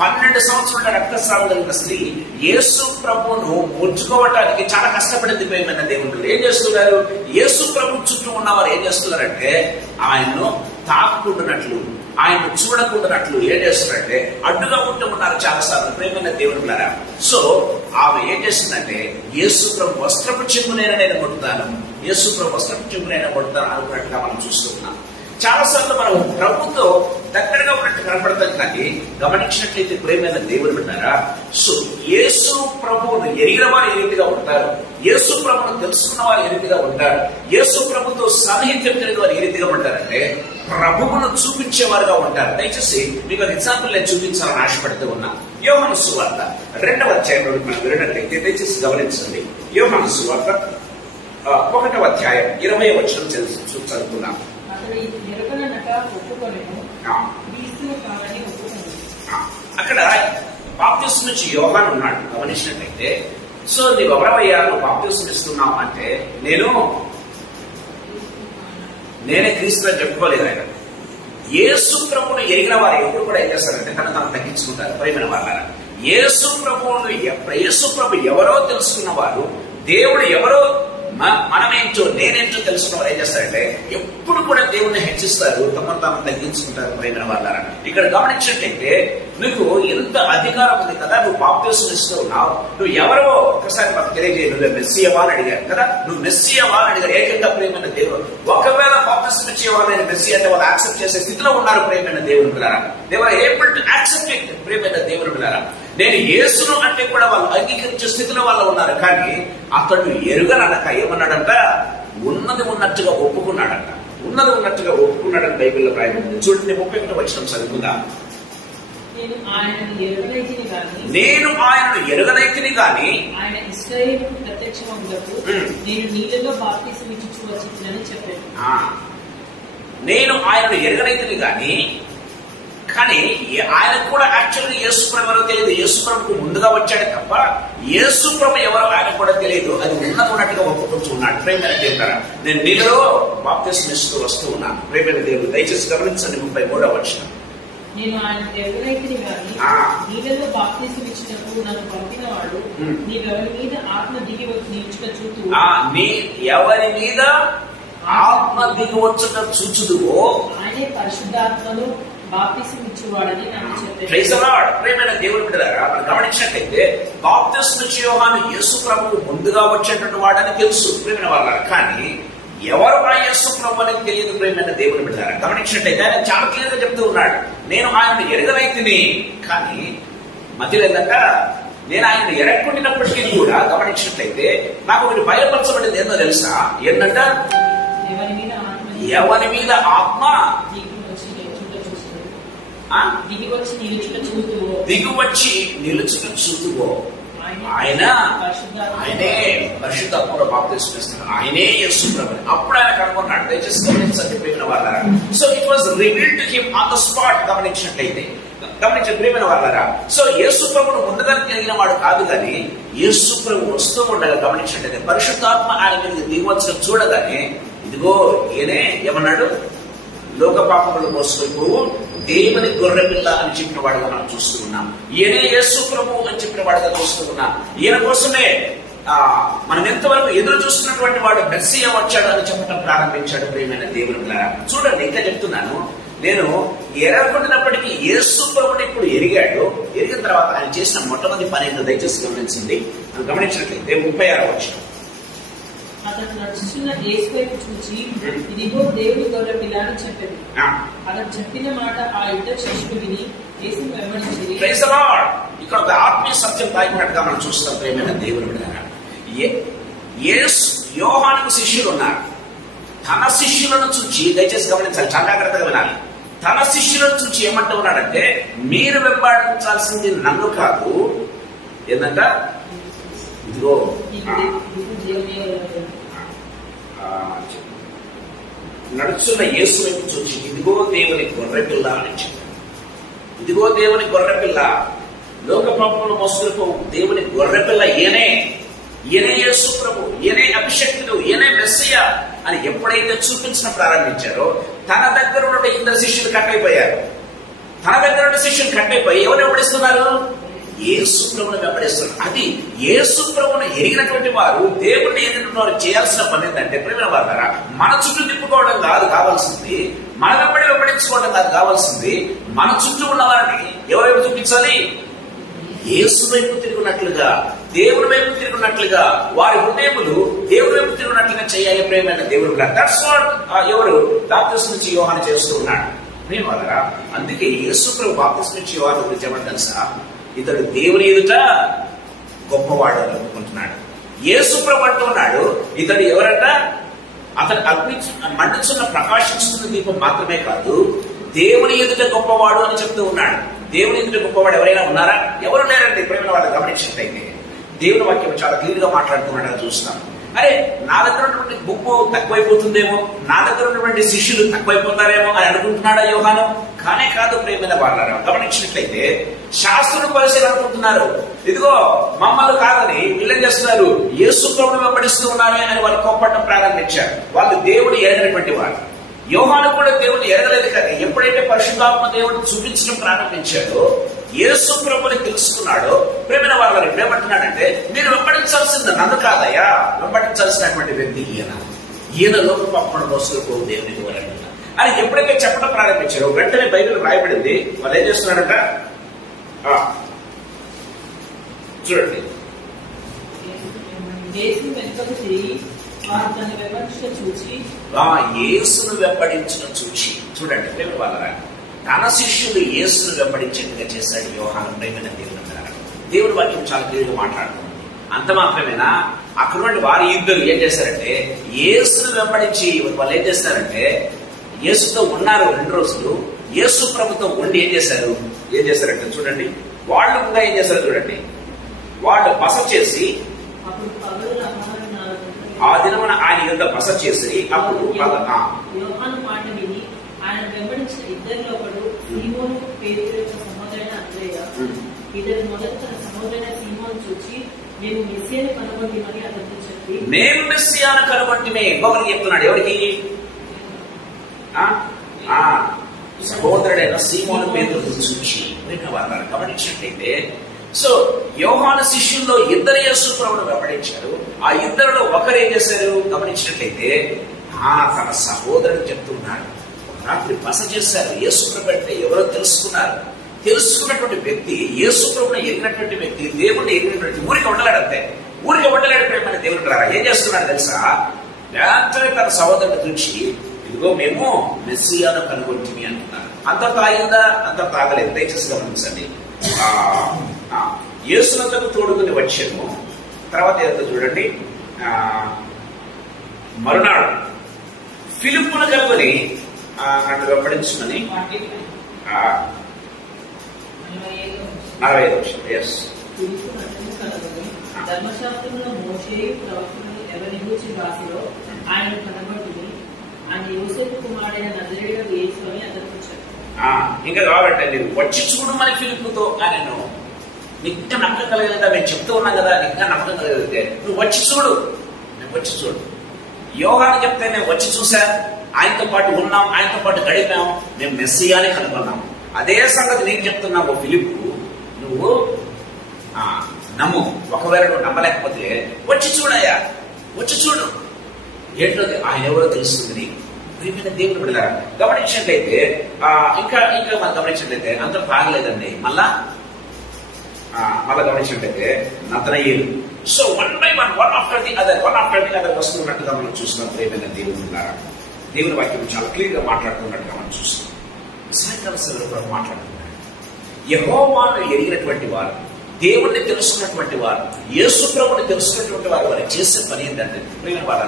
12 సంవత్సరాల రక్తస్రావం కలిగిన స్త్రీ యేసు ప్రభువును ముట్టుకోవటానికి చాలా కష్టపడింది. ప్రియమైన దేవుడు ఏం చేస్తున్నారు? యేసు ప్రభు చుట్టూ ఉన్నవారు ఏం చేస్తున్నారంటే ఆయన్ను తాకుకుంటున్నట్లు, ఆయన చూడకుండానట్లు ఏం చేస్తున్నారంటే అడ్డుగా ఉంటున్నారు చాలా సార్లు. ప్రేమైన దేవుడులారా, సో ఆమె ఏం చేస్తుందంటే యేసు ప్రభు వస్త్రపు చెంగునైనా నేను కొడతాను, యేసు ప్రభు వస్త్రపు చెంగునైనా కొడతాను అనుకున్నట్టుగా మనం చూస్తున్నాం. చాలా సార్లు మనం ప్రభుతో దగ్గరగా ఉన్నట్టు కనపడతాం, కానీ గమనించినట్లయితే ప్రేమైన దేవుడు విన్నారా, సో యేసు ప్రభువును ఎరిగిన వారు ఏ రీతిగా ఉంటారు, యేసు ప్రభువును తెలుసుకున్న వారు ఏ రీతిగా ఉంటారు, యేసు ప్రభుతో సాన్నిహిత్యం కలిగిన వారు ఏ రీతిగా ఉంటారంటే ప్రభువును చూపించేవారుగా ఉంటారు. దయచేసి మీకు ఒక ఎగ్జాంపుల్ నేను చూపించాలని ఆశపడుతూ ఉన్నా. యోహాను సువార్త 2వ అధ్యాయంలో మనం వినట్లయితే దయచేసి గమనించండి. యోహాను సువార్త 1వ అధ్యాయం 20వ వచనం చదువుతున్నాం. అక్కడ బాప్తిస్మం నుంచి యోహాను ఉన్నాడు. గమనించినట్లయితే సో నీవు ఎవరవయ్యా నువ్వు బాప్తిస్మం ఇస్తున్నావు అంటే నేనే క్రీస్తు అని చెప్పుకోలేదు ఆయన. యేసు ప్రభువును ఎరిగిన వారు ఎప్పుడు కూడా ఏం చేస్తారంటే తను తగ్గించుకుంటారు. ప్రియమైన వాళ్ళారా, యేసు ప్రభు ఎవరో తెలుసుకున్న వారు, దేవుడు ఎవరో మనమేంటో నేనేంటో తెలుసుకున్న వారు ఏం చేస్తారంటే ఎప్పుడు కూడా దేవుణ్ణి హెచ్చిస్తారు, తమను తాము తగ్గించుకుంటారు. ప్రియమైన వాళ్ళారా, ఇక్కడ గమనించినట్లయితే నీకు ఎంత అధికారం ఉంది కదా, నువ్వు బాప్తిస్మం ఇస్తూ ఉన్నావు, నువ్వు ఎవరో ఒకసారి మాకు తెలియజేయ, నువ్వు మెస్సియవా అని అడిగారు కదా, నువ్వు మెస్సియవా అని అడిగారు. ఏకంగా ప్రియమైన దేవుడు ఒకవేళ బాప్తిస్మం ఇచ్చేవారు నేను మెస్సియా అంటే వాళ్ళు యాక్సెప్ట్ చేసే స్థితిలో ఉన్నారు. ప్రియమైన దేవుడు బిడ్డలారా, they are able to accept it. ప్రియమైన దేవుడు బిడ్డలారా, నేను యేసును అంటే కూడా వాళ్ళు అంగీకరించే స్థితిలో వాళ్ళు ఉన్నారు. కానీ అతడు ఎరుగనక ఏమన్నాడంట, ఉన్నది ఉన్నట్టుగా ఒప్పుకున్నాడంట. ఉన్నది ఉన్నట్టుగా ఒప్పుకున్నాడని బైబిల్లో రాయబడింది. చూడండి 31వ వచనం చదువుకుందా. నేను ఆయనను ఎరుగనైతిని గాని ఆయన ఇశ్రాయేలు ప్రత్యక్షమగుటకు నేను నీళ్ళలో బాప్తిసం ఇచ్చుచు వచ్చినని చెప్పాను. నేను ఆయనను ఎరుగనైతిని గాని, కానీ ఆయనకు కూడా యాక్చువల్గా యేసు ప్రభు ఎవరో తెలియదు. యేసు ప్రభుకు ముందుగా వచ్చాడు తప్ప యేసు ప్రభు ఎవరో ఆయన కూడా తెలియదు. అది ఉన్నట్టుగా ఒప్పుకొచ్చు ఉన్నాడు. ప్రేమైన దేవుడారా, నేను నీళ్ళలో బాప్తిస్మం ఇస్తూ వస్తూ ఉన్నాను. ప్రేమైన దేవుడు దయచేసి గమనించండి 33వ వచనం. నేను ఆయన ఎరుగనైతిని గాని నీళ్ళలో బాప్తిసం ఇచ్చినప్పుడు నన్ను పంపిన వాడు నీవెవరి మీద ఆత్మ దిగి వచ్చి నిలుచుట చూతూ, ఎవరి మీద ఆత్మ దిగి వచ్చుట చూచుదువో ఆయనే పరిశుద్ధాత్మను బాప్తిసం ఇచ్చేవాడని నాకు చెప్పారు. Praise the lord. ప్రియమైన దేవుని బిడ్డలారా, మనం గమనించినట్లయితే బాప్తిస్మం ఇచ్చే యోహాను యేసు ప్రభువు ముందుగా వచ్చేటువంటి వాడని తెలుసు. ప్రియమైన వాళ్ళారా, కానీ ఎవరు ఆ యేసు ప్రభు అనేది తెలియదు. ప్రియమైన దేవుని బిడ్డలారా, గమనించినట్లయితే ఆయన చాలా క్లియర్ గా చెప్తూ ఉన్నాడు, నేను ఆయన ఎరగనైతిని. కానీ మధ్యలో ఏంటంట, నేను ఆయన ఎరక్కుండినప్పటికీ కూడా గమనించినట్లయితే నాకు ఒకటి బయలుపరచబడింది. ఏందో తెలుసా? ఏంటంట, ఎవరి మీద ఆత్మ దిగువచ్చి నిలుచుట చూతువో ఆయనే పరిశుద్ధాత్మలో బాప్తిస్మం ఇస్తున్నాడు. ఆయనే యేసు ప్రభు. అప్పుడు ఆయన కనుగొన్నాడు. దయచేసి గమనించండి ప్రియమైన వాళ్ళారా. So it was revealed to him on the spot. గమనించినట్లయితే గమనించే ప్రియమైన వాళ్ళారా, సో యేసు ప్రభువును ముందుగా తెలిగిన వాడు కాదు, కానీ యేసు ప్రభు వస్తూ ఉండగా గమనించినట్లయితే పరిశుద్ధాత్మ ఆయన మీద దిగువచ్చిన చూడగానే ఇదిగో ఈయనే ఏమన్నాడు, లోక పాపములు మోసుకొని దేవుని గొర్రెపిల్ల అని చెప్పిన వాడుగా మనం చూస్తూ ఉన్నాం. ఈయనే యేసు ప్రభు అని చెప్పిన వాడుగా చూస్తూ ఉన్నాం. ఈయన కోసమే మనం ఎంతవరకు ఎదురు చూస్తున్నటువంటి వాడు మెస్సియా వచ్చాడు అని చెప్పడం ప్రారంభించాడు. ప్రియమైన దేవుని బిడ్డలారా, చూడండి ఇంకా చెప్తున్నాను, నేను ఎరగకుండానప్పటికీ యేసు ప్రభుని ఇప్పుడు ఎరిగాడు. ఎరిగిన తర్వాత ఆయన చేసిన మొట్టమొదటి పని ఏంటో దయచేసి గమనించింది. మనం గమనించినట్లయితే 36వ వచనం. అతను నడుచున్న యేసు వైపు చూచి, ఇదిగో దేవుని గొర్రె పిల్ల అని చెప్పాడు. అతను చెప్పిన మాట ఆ ఇద్దరు శిష్యులు విని యేసును వెంబడించిరి. Praise the lord. ఇక్కడ ఒక ఆత్మీయ సత్యం తాకినట్టుగా మనం చూస్తాం. ప్రియమైన దేవుని బిడ్డలారా, యేసు యోహానుకు శిష్యులు ఉన్నారు. తన శిష్యులను చూచి, దయచేసి గమనించాలి, చాలా జాగ్రత్తగా వినాలి. తన శిష్యులను చూచి ఏమంటూ ఉన్నాడంటే, మీరు వెంబడించాల్సింది నన్ను కాదు, ఏంటంట, ఇదిగో నడుచున్న యేసు వైపు చూచి, ఇదిగో దేవుని గొర్రెపిల్ల అని చెప్పాడు. ఇదిగో దేవుని గొర్రెపిల్ల, లోక పాపములు మోసుకు దేవుని గొర్రెపిల్ల ఈయనే యేసు ప్రభు, ఈయనే అభిషక్తుడు, ఈయనే మెస్సియా అని ఎప్పుడైతే చూపించడం ప్రారంభించారో తన దగ్గర ఉన్న ఇద్దరు శిష్యులు కట్ అయిపోయారు. తన దగ్గర ఉన్న శిష్యులు కట్ అయిపోయి ఎవరు వెంబడిస్తున్నారు? యేసు ప్రభువును వెంబడిస్తున్నారు. అది యేసు ప్రభువును ఎరిగినటువంటి వారు, దేవుణ్ణి ఎరిగిన వారు చేయాల్సిన పని ఏంటంటే, ప్రేమ వారా, మన చుట్టూ తిప్పుకోవడం కాదు కావాల్సింది, మన వెంబడించుకోవడం కాదు కావాల్సింది, మన చుట్టూ ఉన్న వారిని ఎవరైపు చూపించాలి? యేసు వైపు తిరుగునట్లుగా, దేవుడి వైపు తిరుగునట్లుగా, వారి హృదయములు దేవుడి వైపు తిరుగునట్లుగా చేయాలి. ప్రేమైన దేవుడు దట్స్ వాట్ ఎవరు బాప్తిస్మం నుంచి యోహాను చేస్తూ ఉన్నాడు. ప్రేమ వారా, అందుకే యేసు ప్రభు బాప్తిస్మం నుంచి యోహాను గురించి ఏమని తెలుసా? ఇతడు దేవుని ఎదుట గొప్పవాడు అని అనుకుంటున్నాడు. యేసు ప్రభు అంటున్నాడు, ఇతడు ఎవరట? అతడు మండుచున్న ప్రకాశిస్తున్న దీపం మాత్రమే కాదు, దేవుని ఎదుట గొప్పవాడు అని చెప్తూ ఉన్నాడు. దేవుని ఎదుట గొప్పవాడు ఎవరైనా ఉన్నారా? ఎవరు లేరండి. ప్రేమ వాళ్ళు గమనించినట్లయితే దేవుని వాక్యం చాలా క్లియర్ గా మాట్లాడుతున్నాడని చూస్తాం. అరే, నా దగ్గర ఉన్నటువంటి బుక్కు తక్కువైపోతుందేమో, నా దగ్గర ఉన్నటువంటి శిష్యులు తక్కువైపోతారేమో అని అనుకుంటున్నాడా యోహాను? కానే కాదు. ప్రేమైన వాళ్ళ గమనించినట్లయితే శాస్త్రులు పరిశీలన అనుకుంటున్నారు, ఇదిగో మమ్మల్ని కాదని వీళ్ళేం చేస్తున్నారు, యేసు ప్రభువును వెంబడిస్తూ ఉన్నారే అని వాళ్ళు కోపడటం ప్రారంభించారు. వాళ్ళు దేవుడు ఎరగనటువంటి వారు. యోహాను కూడా దేవుని ఎరగలేదు. కానీ ఎప్పుడైతే పరిశుద్ధాత్మ దేవుడిని చూపించడం ప్రారంభించాడో, యేసు ప్రభువుని తెలుసుకున్నాడో, ప్రేమైన వాళ్ళని ఏమంటున్నాడంటే, మీరు వెంబడించాల్సింది నన్ను కాదయ్యా, వెంబడించాల్సినటువంటి వ్యక్తి ఈయన లోక పాపముల మోసుకు దేవునికి వరండి అని ఎప్పుడైతే చెప్పడం ప్రారంభించారో, వెంటనే బైబిల్ రాయబడింది. వాళ్ళు ఏం చేస్తున్నారంట చూడండి. యేసును వెంబడించిన చూచి చూడండి. ప్రేమ వాళ్ళ తన శిష్యులు యేసును వెంబడించేట్టుగా చేశాడు యోహాను. ప్రేమైన దేవుడు, దేవుడి వాక్యం చాలా క్లియర్గా మాట్లాడుతుంది. అంత మాత్రమేనా, అక్కడ వారి ఇద్దరు ఏం చేశారంటే, యేసును వెంబడించి వాళ్ళు ఏం చేస్తారంటే, యేసుతో ఉన్నారు 2 రోజులు. యేసు ప్రభుతో ఉండి ఏం చేశారంటే చూడండి, వాళ్ళు కూడా ఏం చేశారు చూడండి. వాళ్ళు బస చేసి ఆ దినమున ఆయన యుద్ధ బస చేసి అప్పుడు యోహాను మాట విని ఆయన వెంబడించిన ఇద్దరిలో ఒకడు సీమోను పేతురు యొక్క సహోదరైన అంద్రెయ. ఇద్దరు మొదట తన సహోదరైన సీమోను చూచి, మేము మెస్సియాను కనుగొంటిమని అతనితో చెప్పి, మేము మెస్సియాను కనుగొంటిమే ఒకరికి చెప్తున్నాడు. ఎవరికి? సహోదరుడైన సీమోను పేతురు చూచి. వాళ్ళని గమనించినట్లయితే, సో యోహాను శిష్యుల్లో ఇద్దరు యేసు ప్రభువును వెంబడించారు. ఆ ఇద్దరిలో ఒకరు ఏం చేశారు గమనించినట్లయితే, తన సహోదరుడు చెప్తున్నాడు. రాత్రి బస చేశారు. యేసు ప్రభు అంటే ఎవరో తెలుసుకున్నటువంటి వ్యక్తి, యేసు ప్రభువును ఎరిగినటువంటి వ్యక్తి, దేవుడిని ఎరిగినటువంటి ఊరికి ఉండలేడంతే. ఊరికి ఉండలేడు. ప్రేమ దేవుడు రారా ఏం చేస్తున్నాడు తెలుసా? వెంటనే తన సహోదరుడు చూసి, ఇదిగో మేము మెస్సియాను కనుగొంటిమి అంటున్నారు. అంత తాగిందా? అంత తాగలేదు. దయచేసి గమనించండి. యేసునంతా తోడుకుని వచ్చాము. తర్వాత ఏదో చూడండి, మరునాడు ఫిలిప్పును కనుగొని నన్ను వెంబడించుమని 45 ధర్మశాస్త్రంలో మోషేయు ప్రవక్తలను ఎవరి గూర్చి రాసిరో ఆయన కనబడుతుంది అని యోసేపు కుమారుడైన నజరేయుడగు యేసు అని అతనికి చెప్పాడు. ఇంకా కావాలంటే మీరు వచ్చి చూడమని ఫిలిప్పుతో నేను ఇంకా నమ్మకం కలగలేదా? మేము చెప్తూ ఉన్నాం కదా, ఇంకా నమ్మకం కలగలిగితే నువ్వు వచ్చి చూడు. యోహాను చెప్తే నేను వచ్చి చూసా, ఆయనతో పాటు ఉన్నాం, ఆయనతో పాటు గడిపాం, మేము మెస్సియాని కనుగొన్నాం. అదే సంగతి నేను చెప్తున్నావు ఫిలిప్పు, నువ్వు నమ్ము. ఒకవేళ నువ్వు నమ్మలేకపోతే వచ్చి చూడయ్యా, వచ్చి చూడు. ఏంటో ఆయన ఎవరో తెలుస్తుంది. ప్రియమైన దేవుడు బిడ్డలారా గమనించినట్లయితే ఇంకా మనం గమనించినట్లయితే అంత తాగలేదండి. మళ్ళా గమనించినట్లయితే నతనయేలు. So one after the other వస్తున్నట్టుగా మనం చూస్తున్నాం. ప్రియమైన దేవుడు బిడ్డలారా, దేవుని వాక్యం చాలా క్లియర్ గా మాట్లాడుతున్నట్టుగా మనం చూస్తున్నాం. సాయంకాల సమయంలో కూడా మాట్లాడుతున్నాడు. యెహోవాను ఎరిగినటువంటి వారు, దేవుణ్ణి తెలుసుకున్నటువంటి వారు, యేసు ప్రభువుని తెలుసుకున్నటువంటి వారు వారు చేసే పని ఏంటంటే, ప్రియమైన వాళ్ళ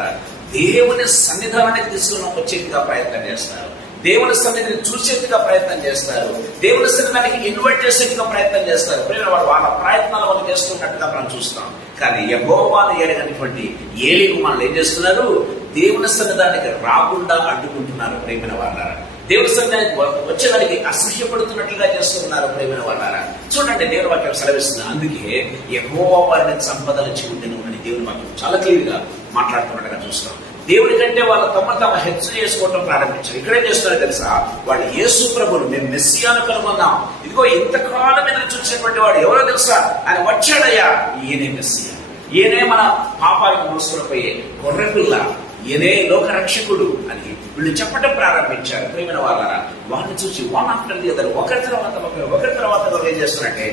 దేవుని సన్నిధానానికి తీసుకుని వచ్చేట్టుగా ప్రయత్నం చేస్తారు. దేవుని సన్నిధిని చూసేట్టుగా ప్రయత్నం చేస్తారు. దేవుని సన్నిధానికి ఇన్వైట్ చేసేట్టుగా ప్రయత్నం చేస్తారు. ప్రియమైన వాళ్ళు వాళ్ళ ప్రయత్నాలు వాళ్ళు చేస్తున్నట్టుగా మనం చూస్తాం. కానీ యెహోవాను ఎరగనటువంటి ఏలీకు మనల్ని ఏం చేస్తున్నారు? దేవుని సన్నిధానికి రాకుండా అడ్డుకుంటున్నారు. ప్రియమైన వాళ్ళారా, దేవుని సన్నిధానికి వచ్చేదానికి అసహ్యపడుతున్నట్లుగా చేస్తున్నారు. ప్రియమైన వాళ్ళారా, చూడండి దేవుని వాక్యం సెలవిస్తుంది. అందుకే యెహోవా వారిని సంపదలు చెబుతున్నాను అని దేవుని వాక్యం చాలా క్లియర్ గా మాట్లాడుతున్నట్టుగా చూస్తాం. దేవుడి కంటే వాళ్ళు తమ హెచ్చు చేసుకోవటం ప్రారంభించారు. ఇక్కడేం చేస్తున్నారో తెలుసా, వాళ్ళు యేసు ప్రభువును మేము మెస్సియాను కనుగొన్నాం, ఇదిగో ఇంతకాలం ఎదురు చూసినటువంటి వాడు ఎవరో తెలుసా, ఆయన వచ్చాడయ్యా, ఈయనే మెస్సియా, ఈయనే మన పాపాలను మోసుకునిపోయే గొర్రెపిల్ల, ఈయనే లోక రక్షకుడు అని వీళ్ళు చెప్పడం ప్రారంభించారు. ప్రియమైన వాళ్ళారా, వాళ్ళని చూసి వన్ ఆఫ్టర్ ది అదర్ ఒకరి తర్వాత ఏం చేస్తున్నారంటే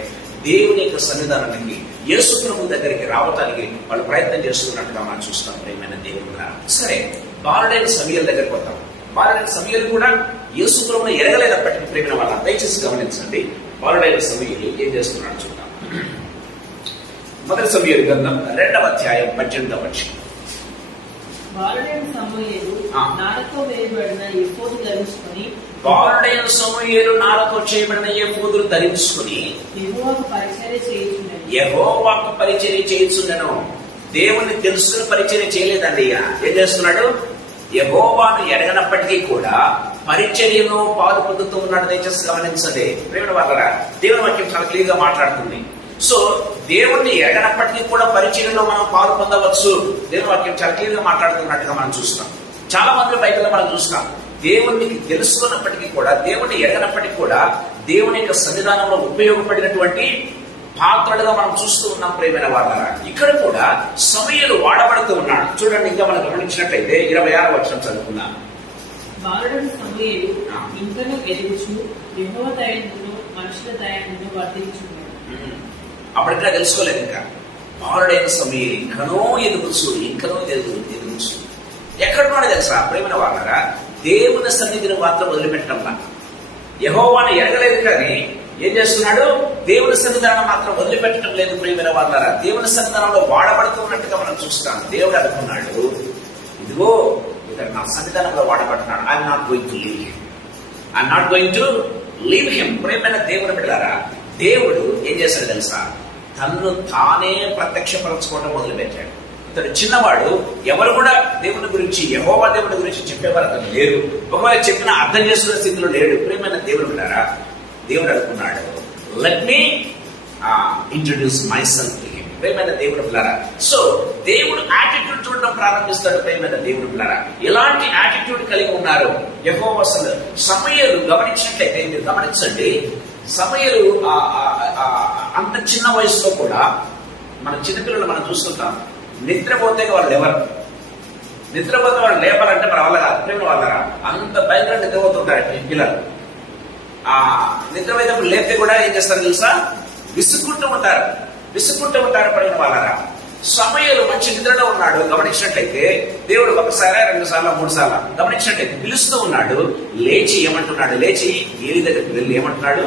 దేవుని యొక్క సన్నిధానానికి యేసు ప్రభు దగ్గరికి రావటానికి వాళ్ళు ప్రయత్నం చేస్తున్నట్టుగా మనం చూస్తాం. ప్రియమైన దేవుడుగా సరే, బాలుడైన సమూయేలు దగ్గరికి వద్దాం. బాలుడైన సమూయేలు కూడా యేసు ప్రభువును ఎరగలేదప్పటికీ ప్రియమైన వాళ్ళ దయచేసి గమనించండి. బాలుడైన సమూయేలు ఏం చేస్తున్నాడు చూద్దాం. మొదటి సమూయేలు గ్రంథం 2వ అధ్యాయం 18వ వచనం. బాలుడైన సమూయేలు నారతో వేయబడిన ఎఫోదు ధరించుకొని, బాలుడైన సమూయేలు నారతో చేయబడిన ఎఫోదును ధరించుకొని యెహోవాకు పరిచర్య చేయుచుండెను. యెహోవాకు పరిచర్య చేయుచుండెను. దేవుణ్ణి తెలుసుకుని పరిచర్య చేయలేదండి. ఏం చేస్తున్నాడు? యెహోవాను ఎరగనప్పటికీ కూడా పరిచర్యలో పాలు పొందుతూ ఉన్నాడు. దయచేసి గమనించండి ప్రియమైన వాళ్ళరా, దేవుని వాక్యం చాలా క్లియర్ గా మాట్లాడుతుంది. సో దేవుణ్ణి ఎరగనప్పటికీ కూడా పరిచర్యలో మనం పాలు పొందవచ్చు. దేవుని వాక్యం చాలా క్లియర్ గా మాట్లాడుతున్నట్టుగా మనం చూస్తాం. చాలా మంది బైబిల్లో మనం చూస్తాం, దేవుణ్ణి తెలుసుకున్నప్పటికీ కూడా, దేవుణ్ణి ఎరగనప్పటికీ కూడా దేవుని యొక్క సన్నిధానంలో ఉపయోగపడినటువంటి పాత్రలుగా మనం చూస్తూ ఉన్నాం. ప్రియమైన వాళ్ళ ఇక్కడ కూడా సమూయేలు వాడబడుతూ ఉన్నాడు. చూడండి, ఇంకా మనం గమనించినట్లయితే 26వ వచనం చదువుకున్నాం. బాలుడైన సమూయేలు ఇంకనూ ఎదుగుచు యెహోవా దయను మనుషుల దయను వర్ధించున్నాడు. అప్పటికా తెలుసుకోలేదు. ఇంకా బాలుడైన సమూయేలు ఇంకనో ఎదుగుచు ఎక్కడున్నాడో తెలుసా ప్రియమైన వాళ్ళగా, దేవుని సన్నిధిని మాత్రం వదిలిపెట్టడంలా. యెహోవాను ఎరగలేదు కానీ ఏం చేస్తున్నాడు? దేవుని సన్నిధానం మాత్రం వదిలిపెట్టడం లేదు. ప్రియమైన వాళ్ళారా, దేవుని సన్నిధానంలో వాడబడుతున్నట్టుగా మనం చూస్తాం. దేవుడు అనుకున్నాడు, ఇదిగో ఇతడు నా సన్నిధానంలో వాడబడుతున్నాడు, I'm not going to leave him. ప్రియమైన దేవుని బిడ్డలారా, దేవుడు ఏం చేశాడు తెలుసా, తన్ను తానే ప్రత్యక్షపరచుకోవడం మొదలుపెట్టాడు. ఇతడు చిన్నవాడు, ఎవరు కూడా దేవుని గురించి, యెహోవా దేవుని గురించి చెప్పేవారు అతను లేరు. ఒకవేళ చెప్పిన అర్థం చేసుకునే స్థితిలో లేడు. ప్రియమైన దేవుడు బిడ్డలారా, దేవుడు అనుకున్నాడు, let me introduce my self to him. ప్రియమైన దేవుడు బిడ్డలారా, సో దేవుడు యాటిట్యూడ్ చూడడం ప్రారంభిస్తాడు. ప్రియమైన దేవుడు బిడ్డలారా, ఎలాంటి యాటిట్యూడ్ కలిగి ఉన్నారు యెహోవా? సమూయేలు గమనించినట్లయితే మీరు గమనించండి, సమూయేలు అంత చిన్న వయసులో కూడా, మన చిన్నపిల్లలు మనం చూస్తుంటాం, నిద్రపోతే వాళ్ళు లేపాలంటే మన వల్ల కాదు. ప్రేమ వాళ్ళ అంత భయంకర నిద్రపోతుంటారు పిల్లలు. నిద్రపోయేటప్పుడు లేపితే కూడా ఏం చేస్తారు తెలుసా, విసుక్కుంటూ ఉంటారు పడిన వాళ్ళరా. సమూయేలు మంచి నిద్రలో ఉన్నాడు. గమనించినట్లయితే దేవుడు 1 సారి 2 సార్లు 3 సార్లు గమనించినట్లయితే పిలుస్తూ ఉన్నాడు. లేచి ఏమంటున్నాడు? లేచి ఏలి దగ్గరికి వెళ్ళి ఏమంటున్నాడు?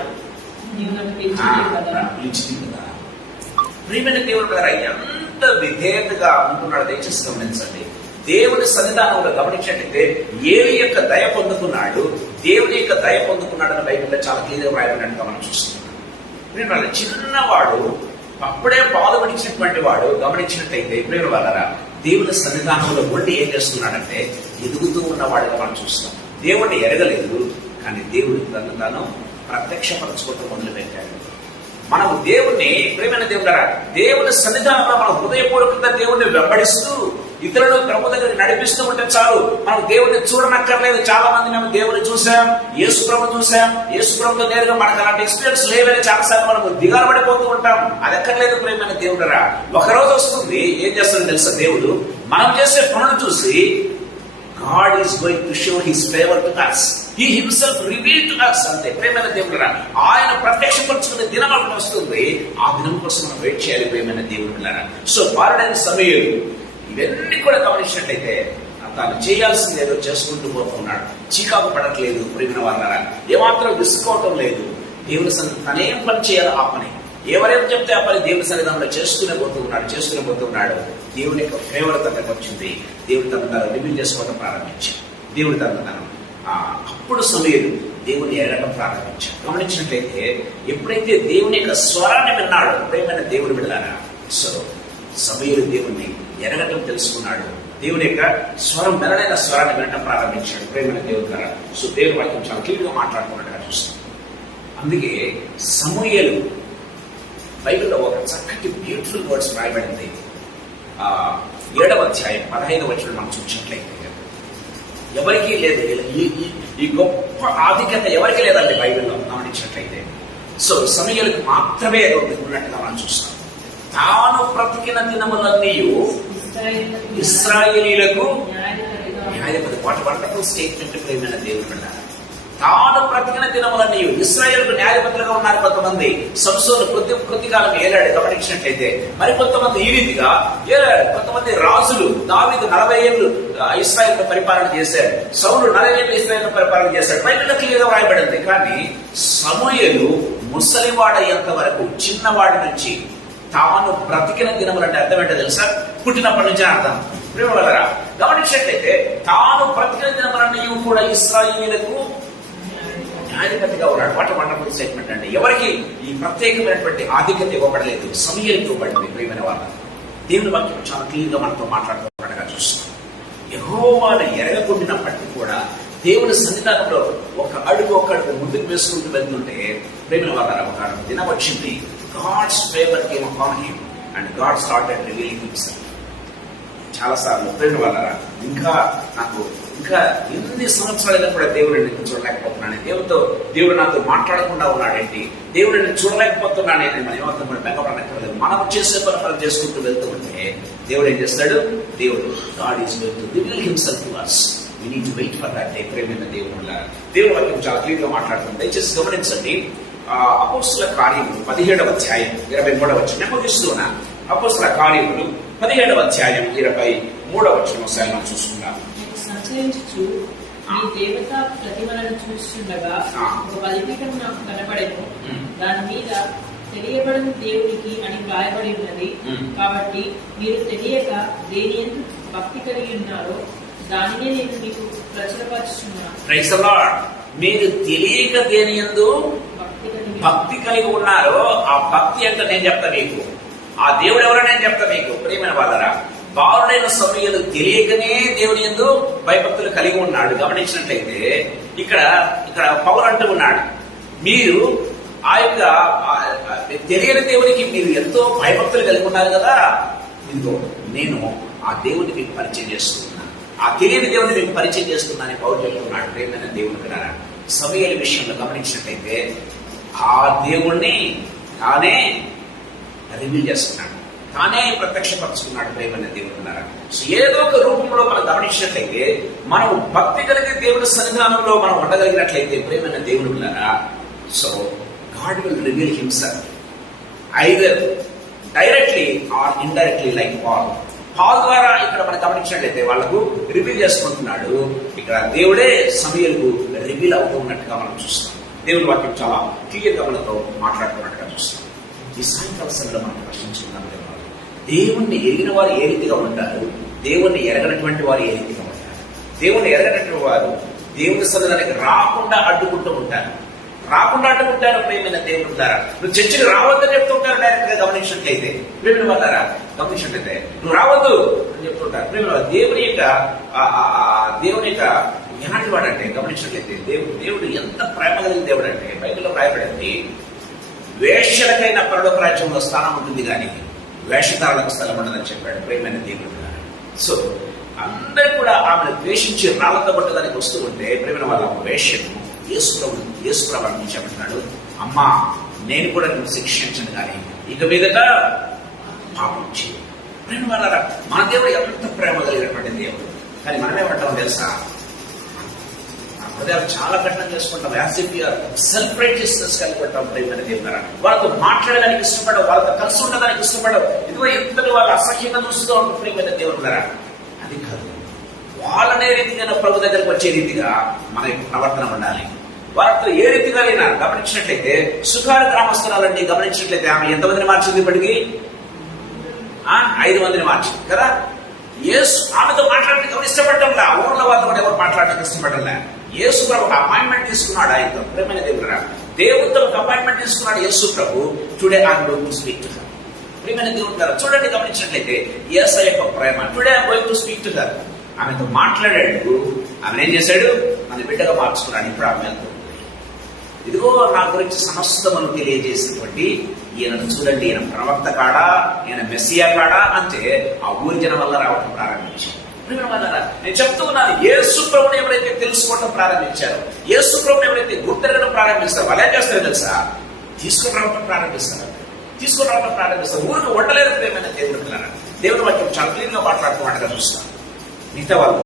ప్రియమైన దేవుడు కదా, ఎంత విధేయతగా ఉంటున్నాడు. దయచేసి గమనించండి. దేవుని సన్నిధానంలో గమనించినట్లయితే ఏలి యొక్క దయ పొందుకున్నాడు, దేవుని యొక్క దయ పొందుకున్నాడని బైబిల్లో చాలా క్లియర్గా రాయబడినట్టుగా మనం చూస్తున్నాం. చిన్నవాడు, అప్పుడే పాలు పడిచినటువంటి వాడు గమనించినట్లయితే ప్రేమ వాళ్ళరా, దేవుని సన్నిధానంలో ఉండి ఏం చేస్తున్నాడంటే ఎదుగుతూ ఉన్నవాడుగా మనం చూస్తాం. దేవుడిని ఎరగలేదు కానీ దేవుడు తను తాను ప్రత్యక్షపరచుకోవటం మొదలుపెట్టాడు. మనము దేవుణ్ణి, ప్రేమైన దేవుడారా, దేవుని సన్నిధానంలో మన హృదయపూర్వకంగా దేవుణ్ణి వెంబడిస్తూ ఇతరులు ప్రభు దగ్గరికి నడిపిస్తూ ఉంటే చాలు. మనం దేవుడిని చూడనక్కర్లేదు. చాలా మంది మేము దేవుని చూసాం, యేసు ప్రభు చూసాం, యేసు ప్రభుతో నేరుగా మనకు అలాంటి ఎక్స్పీరియన్స్ లేవని చాలాసార్లు మనము దిగాలు పడిపోతూ ఉంటాం. అది ఎక్కర్లేదు ప్రేమైన దేవుడరా. ఒకరోజు వస్తుంది, ఏం చేస్తాడో తెలుసా, దేవుడు మనం చేసే పనులు చూసి God is going to show his favor to us. He himself revealed to us. అంతే ప్రేమైన దేవుడురా, ఆయన ప్రత్యక్షపరుచుకునే దినం ఒకటి వస్తుంది. ఆ దినం కోసం మనం వెయిట్ చేయాలి ప్రేమైన దేవుడులారా. సో బాలుడైన సమూయేలు ఇవన్నీ కూడా గమనించినట్లయితే తాను చేయాల్సింది ఏదో చేసుకుంటూ పోతున్నాడు. చీకాకు పడట్లేదు ప్రేమైన వాళ్ళారా, ఏమాత్రం విసుకోవటం లేదు. దేవుని తనేం పని చేయాలో ఆ పని, ఎవరేం చెప్తే ఆ పని దేవుని సన్నిధానంలో చేసుకునే పోతూ ఉన్నాడు. దేవుని యొక్క ఫేవర్ తనకు వచ్చింది. దేవుడు తను రివీల్ చేసుకోవడం ప్రారంభించాడు. దేవుడు తను అప్పుడు సమూయేలు దేవుని ఎరగడం ప్రారంభించాడు. గమనించినట్లయితే ఎప్పుడైతే దేవుని యొక్క స్వరాన్ని విన్నాడు ప్రేమైన దేవుడు విడారా, సో సమూయేలు దేవుణ్ణి ఎరగటం తెలుసుకున్నాడు. దేవుని యొక్క స్వరం, మెరడైన స్వరాన్ని వినటం ప్రారంభించాడు ప్రేమైన దేవుడు ద్వారా. సో దేవుని వాక్యం చాలా క్లియర్గా మాట్లాడుకున్నట్టుగా చూస్తాం. అందుకే సమూయేలు బైబిల్లో ఒక చక్కటి బ్యూటిఫుల్ వర్డ్స్ రాయబడింది. 7వ అధ్యాయం 15వ వచనం మనం చూసినట్లయితే, ఎవరికీ లేదు ఈ గొప్ప ఆధిక్యత ఎవరికి లేదండి బైబిల్లో గమనించినట్లయితే. సో సమూయేలుకు మాత్రమే ఉన్నట్టుగా మనం చూస్తాం. తాను బ్రతికిన దినములన్నీ ఇశ్రాయేలీయులకు న్యాయాధిపతి. వాట్ వండర్ఫుల్ స్టేట్మెంట్ ప్రేమైన దేవుని బిడ్డలారా. తాను బ్రతికిన దినములన్నీ ఇశ్రాయేలుకు న్యాయాధిపతులుగా ఉన్నారు కొంతమంది. సంసోను కొద్ది కాలం ఏలాడు గమనించినట్లయితే. మరి కొంతమంది ఈ రీతిగా ఏలాడు. కొంతమంది రాజులు, దావీదు 40 ఏళ్ళు ఇశ్రాయేలును పరిపాలన చేశాడు, సౌలు 40 ఏళ్ళు ఇశ్రాయేలును పరిపాలన చేశాడు. బైబిల్లో క్లియర్గా వ్రాయబడింది. కానీ సమూయేలు ముసలివాడయ్యేంత వరకు, చిన్నవాడి నుంచి తాను బ్రతికిన దినములంటే అర్థం ఏంటో తెలుసా? పుట్టినప్పటి నుంచి అర్థం. ప్రేమవలరా గమనించినట్లయితే తాను బ్రతికిన దినములన్నీ కూడా ఇశ్రాయేలీయులకు న్యాయాధిపతిగా ఉన్నాడు. వాట్ వండర్ఫుల్ స్టేట్మెంట్ అండి. ఎవరికి ఈ ప్రత్యేకమైనటువంటి ఆధిక్యత ఇవ్వబడలేదు, సమూయేలుకు ఇవ్వబడింది. ప్రియమైన వాళ్ళ దేవుని వాక్యం చాలా క్లియర్ గా మనతో మాట్లాడుతున్నట్టుగా చూస్తాం. యెహోవాను ఎరగకుండినప్పటికీ కూడా దేవుని సన్నిధానంలో ఒక అడుగు ముందుకు వేసుకుంటూ వెళ్తుంటే, ప్రియమైన వాళ్ళ ఒక దినం వచ్చింది. God's favor came upon him and God started revealing himself. చాలా సార్లు ప్రేమ వాళ్ళరా ఇంకా ఎన్ని సంవత్సరాలైనా కూడా దేవుడిని చూడలేకపోతున్నాను, దేవుడు నాతో మాట్లాడకుండా ఉన్నాడేంటి, దేవుడిని చూడలేకపోతున్నాను మనం ఏమర్థం కూడా బెంగపడక్కర్లేదు. మనం చేసే పని చేసుకుంటూ వెళ్తూ ఉంటే దేవుడు ఏం చేస్తాడు? దేవుడు God is going to reveal himself to us. We need to wait for that day. ప్రేమైన దేవుడు వాక్యం చాలా క్లియర్ గా మాట్లాడుతుంది. దయచేసి గమనించండి. అపోస్తుల కార్యములు 17వ అధ్యాయం 23వ వచనం ముగిస్తున్నా. అపోస్తుల కార్యములు 17వ అధ్యాయం 23వ వచనం ఒకసారి మనం చూసుకుందాం. సంచరించుచు ఈ దేవతా ప్రతిమలను చూస్తుండగా ఒక బలిపీఠం నాకు కనబడెను. దాని మీద తెలియబడిన దేవునికి అని వ్రాయబడి ఉన్నది. కాబట్టి మీరు తెలియక దేని యందు భక్తి కలిగి ఉన్నారో దానినే నేను మీకు ప్రచురపరుచున్నాను. Praise the lord. మీరు తెలియక దేని యందు భక్తి కలిగి ఉన్నారో ఆ భక్తి అంటే నేను చెప్తా మీకు. ఆ దేవుడు ఎవరో నేను చెప్తా మీకు. ప్రియమైన వాళ్ళరా, బాలుడైన సమూయేలు తెలియకనే దేవుని యందు భయభక్తులు కలిగి ఉన్నాడు. గమనించినట్లయితే ఇక్కడ పౌలు అంటూ ఉన్నాడు, మీరు ఆ యొక్క తెలియని దేవునికి మీరు ఎంతో భయభక్తులు కలిగి ఉన్నారు కదా, ఇదిగో నేను ఆ దేవుడిని మీకు పరిచయం చేస్తున్నాను, ఆ తెలియని దేవుడిని మీకు పరిచయం చేస్తున్నానని పౌలు చెప్తున్నాడు. ప్రియమైన దేవుని కదా, సమూయేలు విషయంలో గమనించినట్లయితే ఆ దేవుణ్ణి తానే రివీల్ చేస్తున్నాడు, తానే ప్రత్యక్షపరుచుకున్నాడు. ప్రేమైన దేవుడున్నారా, ఏదో ఒక రూపంలో మనం గమనించినట్లయితే, మనం భక్తి కలిగే దేవుడి సన్నిధానంలో మనం ఉండగలిగినట్లయితే ప్రేమైన దేవుడున్నారా, so God will reveal himself either directly or indirectly. Like Paul ద్వారా ఇక్కడ మనం గమనించినట్లయితే వాళ్లకు రివీల్ చేసుకుంటున్నాడు. ఇక్కడ దేవుడే సమూయేలుకు రివీల్ అవుతూ ఉన్నట్టుగా మనం చూస్తాం. దేవుని వాక్యం చాలా క్లియర్ గా మనతో మాట్లాడుతున్నట్టుగా చూస్తాం. ఈ సాయంకాల సమయంలో మనం ప్రశ్నించుకున్నాం, దేవుణ్ణి ఎరిగిన వారు ఏ రీతిగా ఉంటారు, దేవుణ్ణి ఎరగనటువంటి వారు ఏ రీతిగా ఉంటారు. దేవుణ్ణి ఎరగనటువంటి వారు దేవుని సన్నిధానికి రాకుండా అడ్డుకుంటూ ఉంటారు. ప్రేమైన దేవుని ద్వారా నువ్వు చర్చికి రావద్దని చెప్తుంటారు. డైరెక్ట్ గా గమనించినట్లయితే ప్రేమిన వాళ్ళారా, గమనించినట్లయితే నువ్వు రావద్దు అని చెప్తుంటారు. ప్రేమిన దేవుని యొక్క ఎలాంటి వాడంటే గమనించినట్లయితే దేవుడు ఎంత ప్రేమ కలిగిన దేవుడు అంటే బైబిల్లో రాయబడింది, వేశ్యలకైన పరలోక రాజ్యంలో స్థానం ఉంటుంది కానీ వేషధారులకు స్థలం ఉండదని చెప్పాడు. ప్రేమైన దేవుడు. సో అందరూ కూడా ఆమెను ద్వేషించి రాళ్ళతో పట్టడానికి వస్తూ ఉంటే ప్రేమైన వాళ్ళ వేష్యను యేసుప్రభుని చెప్పంటున్నాడు, అమ్మా నేను కూడా నువ్వు శిక్షించను కానీ ఇక మీదట పాపం చేయి. ప్రేమ వాళ్ళ మన దేవుడు ఎంత ప్రేమ కలిగినటువంటి దేవుడు. కానీ మనమేమంటాం తెలుసా, హృదయాలు చాలా కఠినం చేసుకుంటాం. యాసిపిఆర్ సెల్ఫ్ రైచియస్నెస్ కలిగి ఉంటాం. ప్రేమైన దేవుడు వాళ్ళతో మాట్లాడడానికి ఇష్టపడవు, వాళ్ళతో కలిసి ఉండడానికి ఇష్టపడవు. ఇదిగో ఎంతటి వాళ్ళు అసహ్యంగా చూస్తూ ఉంటాం. ప్రేమైన దేవుడు అది కాదు, వాళ్ళనే రీతిగా ప్రభు దగ్గరకు వచ్చే రీతిగా మన ప్రవర్తన ఉండాలి. వారితో ఏ రీతిగా అయినా గమనించినట్లయితే సుఖార గ్రామస్తురాలండి గమనించినట్లయితే ఆమె ఎంతమందిని మార్చింది? ఇప్పటికీ 5 మందిని మార్చింది కదా. యేసు ఆమెతో మాట్లాడడానికి ఇష్టపడటంలా, ఊర్ల వాళ్ళతో కూడా ఎవరు మాట్లాడడానికి ఇష్టపడటంలా. యేసు ప్రభు ఒక అపాయింట్మెంట్ తీసుకున్నాడు. ఆయనతో ప్రేమైన దేవుడితో ఒక అపాయింట్మెంట్ తీసుకున్నాడు యేసు ప్రభు. Today I'm going to speak to her. ప్రేమైన దేవుడు గారు చూడండి, గమనించినట్లయితే యేసయ్య యొక్క ప్రేమ. Today I'm going to speak to her. ఆమెతో మాట్లాడాడు. ఆమె ఏం చేశాడు? మన బిడ్డగా మార్చుకున్నాడు. ఇప్పుడు ఆమె ఇదిగో నా గురించి సమస్తమును తెలియజేసినటువంటి ఈయనను చూడండి, ఈయన ప్రవక్త కాడా, ఈయన మెస్సియా కాడా అంటే ఆ ఊరి జనం వల్ల రావడం ప్రారంభించారు. నేను చెప్తూ ఉన్నాను, యేసు ప్రభుని ఎవరైతే తెలుసుకోవడం ప్రారంభించారో, యేసు ప్రభుని ఎవరైతే గుర్తెరగడం ప్రారంభిస్తారో వాళ్ళు ఏం చేస్తారో తెలుసా? తీసుకుని రావడం ప్రారంభిస్తారు. ఊరికి ఉండలేదు ప్రేమైన దేవుడు వాక్యం చాలా క్లీన్ గా మాట్లాడుతున్నట్టుగా చూస్తాం. మిగతా వాళ్ళు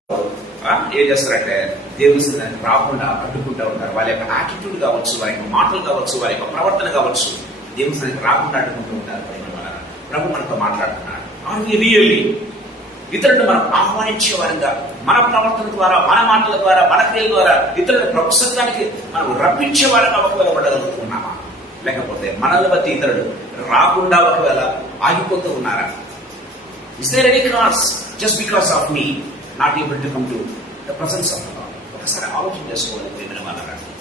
ఏం చేస్తారంటే దేవుని సన్నిధికి రాకుండా అడ్డుకుంటూ ఉంటారు. వాళ్ళ యొక్క యాటిట్యూడ్ కావచ్చు, వారి యొక్క మాటలు కావచ్చు, వారి యొక్క ప్రవర్తన కావచ్చు, దేవుని సన్నిధికి రాకుండా అడ్డుకుంటూ ఉంటారు. ప్రభు మనతో మాట్లాడుతున్నాడు. రియల్లీ ఇతరులను మనం ఆహ్వానించే వారిగా మన ప్రవర్తన ద్వారా, మన మాటల ద్వారా, మన క్రియల ద్వారా ఇతరులను ప్రభు సన్నిధానికి మనం రప్పించే వారిగా ఒకవేళ ఉండగలుగుతున్నామా? లేకపోతే మనల్ని బట్టి ఇతరులు రాకుండా ఒకవేళ ఆగిపోతూ ఉన్నారా? Is there any cause just because of me not able to come to the presence of God? ఒకసారి ఆలోచన చేసుకోవాలి ప్రియమైన వాళ్ళ.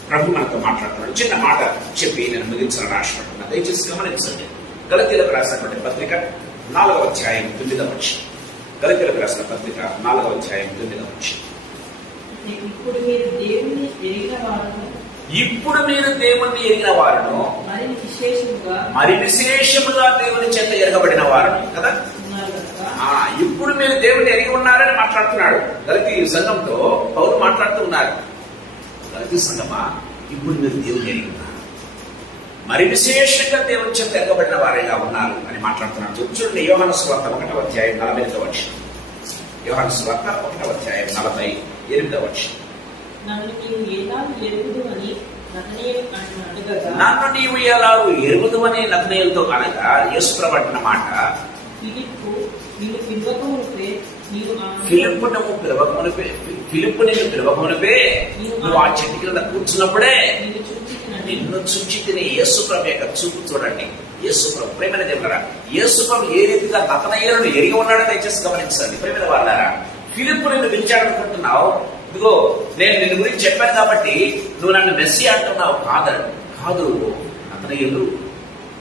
ప్రభు మనతో మాట్లాడుతున్నాడు. చిన్న మాట చెప్పి నేను ముగించాలని ఆశపడుతున్నా. దయచేసి గమనించండి. గలతీయులకు రాసినటువంటి పత్రిక 4వ అధ్యాయం 9వ వచనం. గలతీయులకు రాసిన పత్రిక 4వ అధ్యాయం 9వ వచనం. ఇప్పుడు మీరు దేవుణ్ణి ఎరిగిన వారును మరి విశేషముగా దేవుని చేత ఎరగబడిన వారు కదా. ఇప్పుడు మీరు దేవుని ఎరిగి ఉన్నారని మాట్లాడుతున్నాడు. గలతీ సంఘంతో పౌలు మాట్లాడుతూ ఉన్నారు. గలతీ సంఘమా, ఇప్పుడు మీరు దేవుని ఎరిగి ఉన్నారు, మరి విశేషంగా దేవుని చేత ఎరగబడిన వారేగా ఉన్నారు అని మాట్లాడుతున్నాడు. చూడండి, యోహాను సువార్త 1వ అధ్యాయం 48వ వచనం. యోహాను సువార్త 1వ అధ్యాయం 48వ వచనం. నన్ను నీవు ఎలాగూ ఎరుగుదు అని నతనయేలుతో అనగా యేసు ప్రభు అంటున్న మాట, ఫిలిప్పు నిన్ను పిలవకమునుపే నువ్వు ఆ చెట్టు కింద కూర్చున్నప్పుడే నిన్ను చూచి తినే యేసు ప్రభు యొక్క చూపు చూడండి. యేసు ప్రభు ప్రేమైన దేవులారా, యేసు ప్రభు ఏ రీతిగా నతనయేలును ఎరిగి ఉన్నాడో దయచేసి గమనించండి. ప్రేమైన వాళ్ళారా, ఫిలిప్పు నిన్ను పిలిచాడనుకుంటున్నావు, ఇదిగో నేను నిన్ను గురించి చెప్పాను కాబట్టి నువ్వు నన్ను మెస్సియా అంటున్నావు. కాదు నతనయేలు,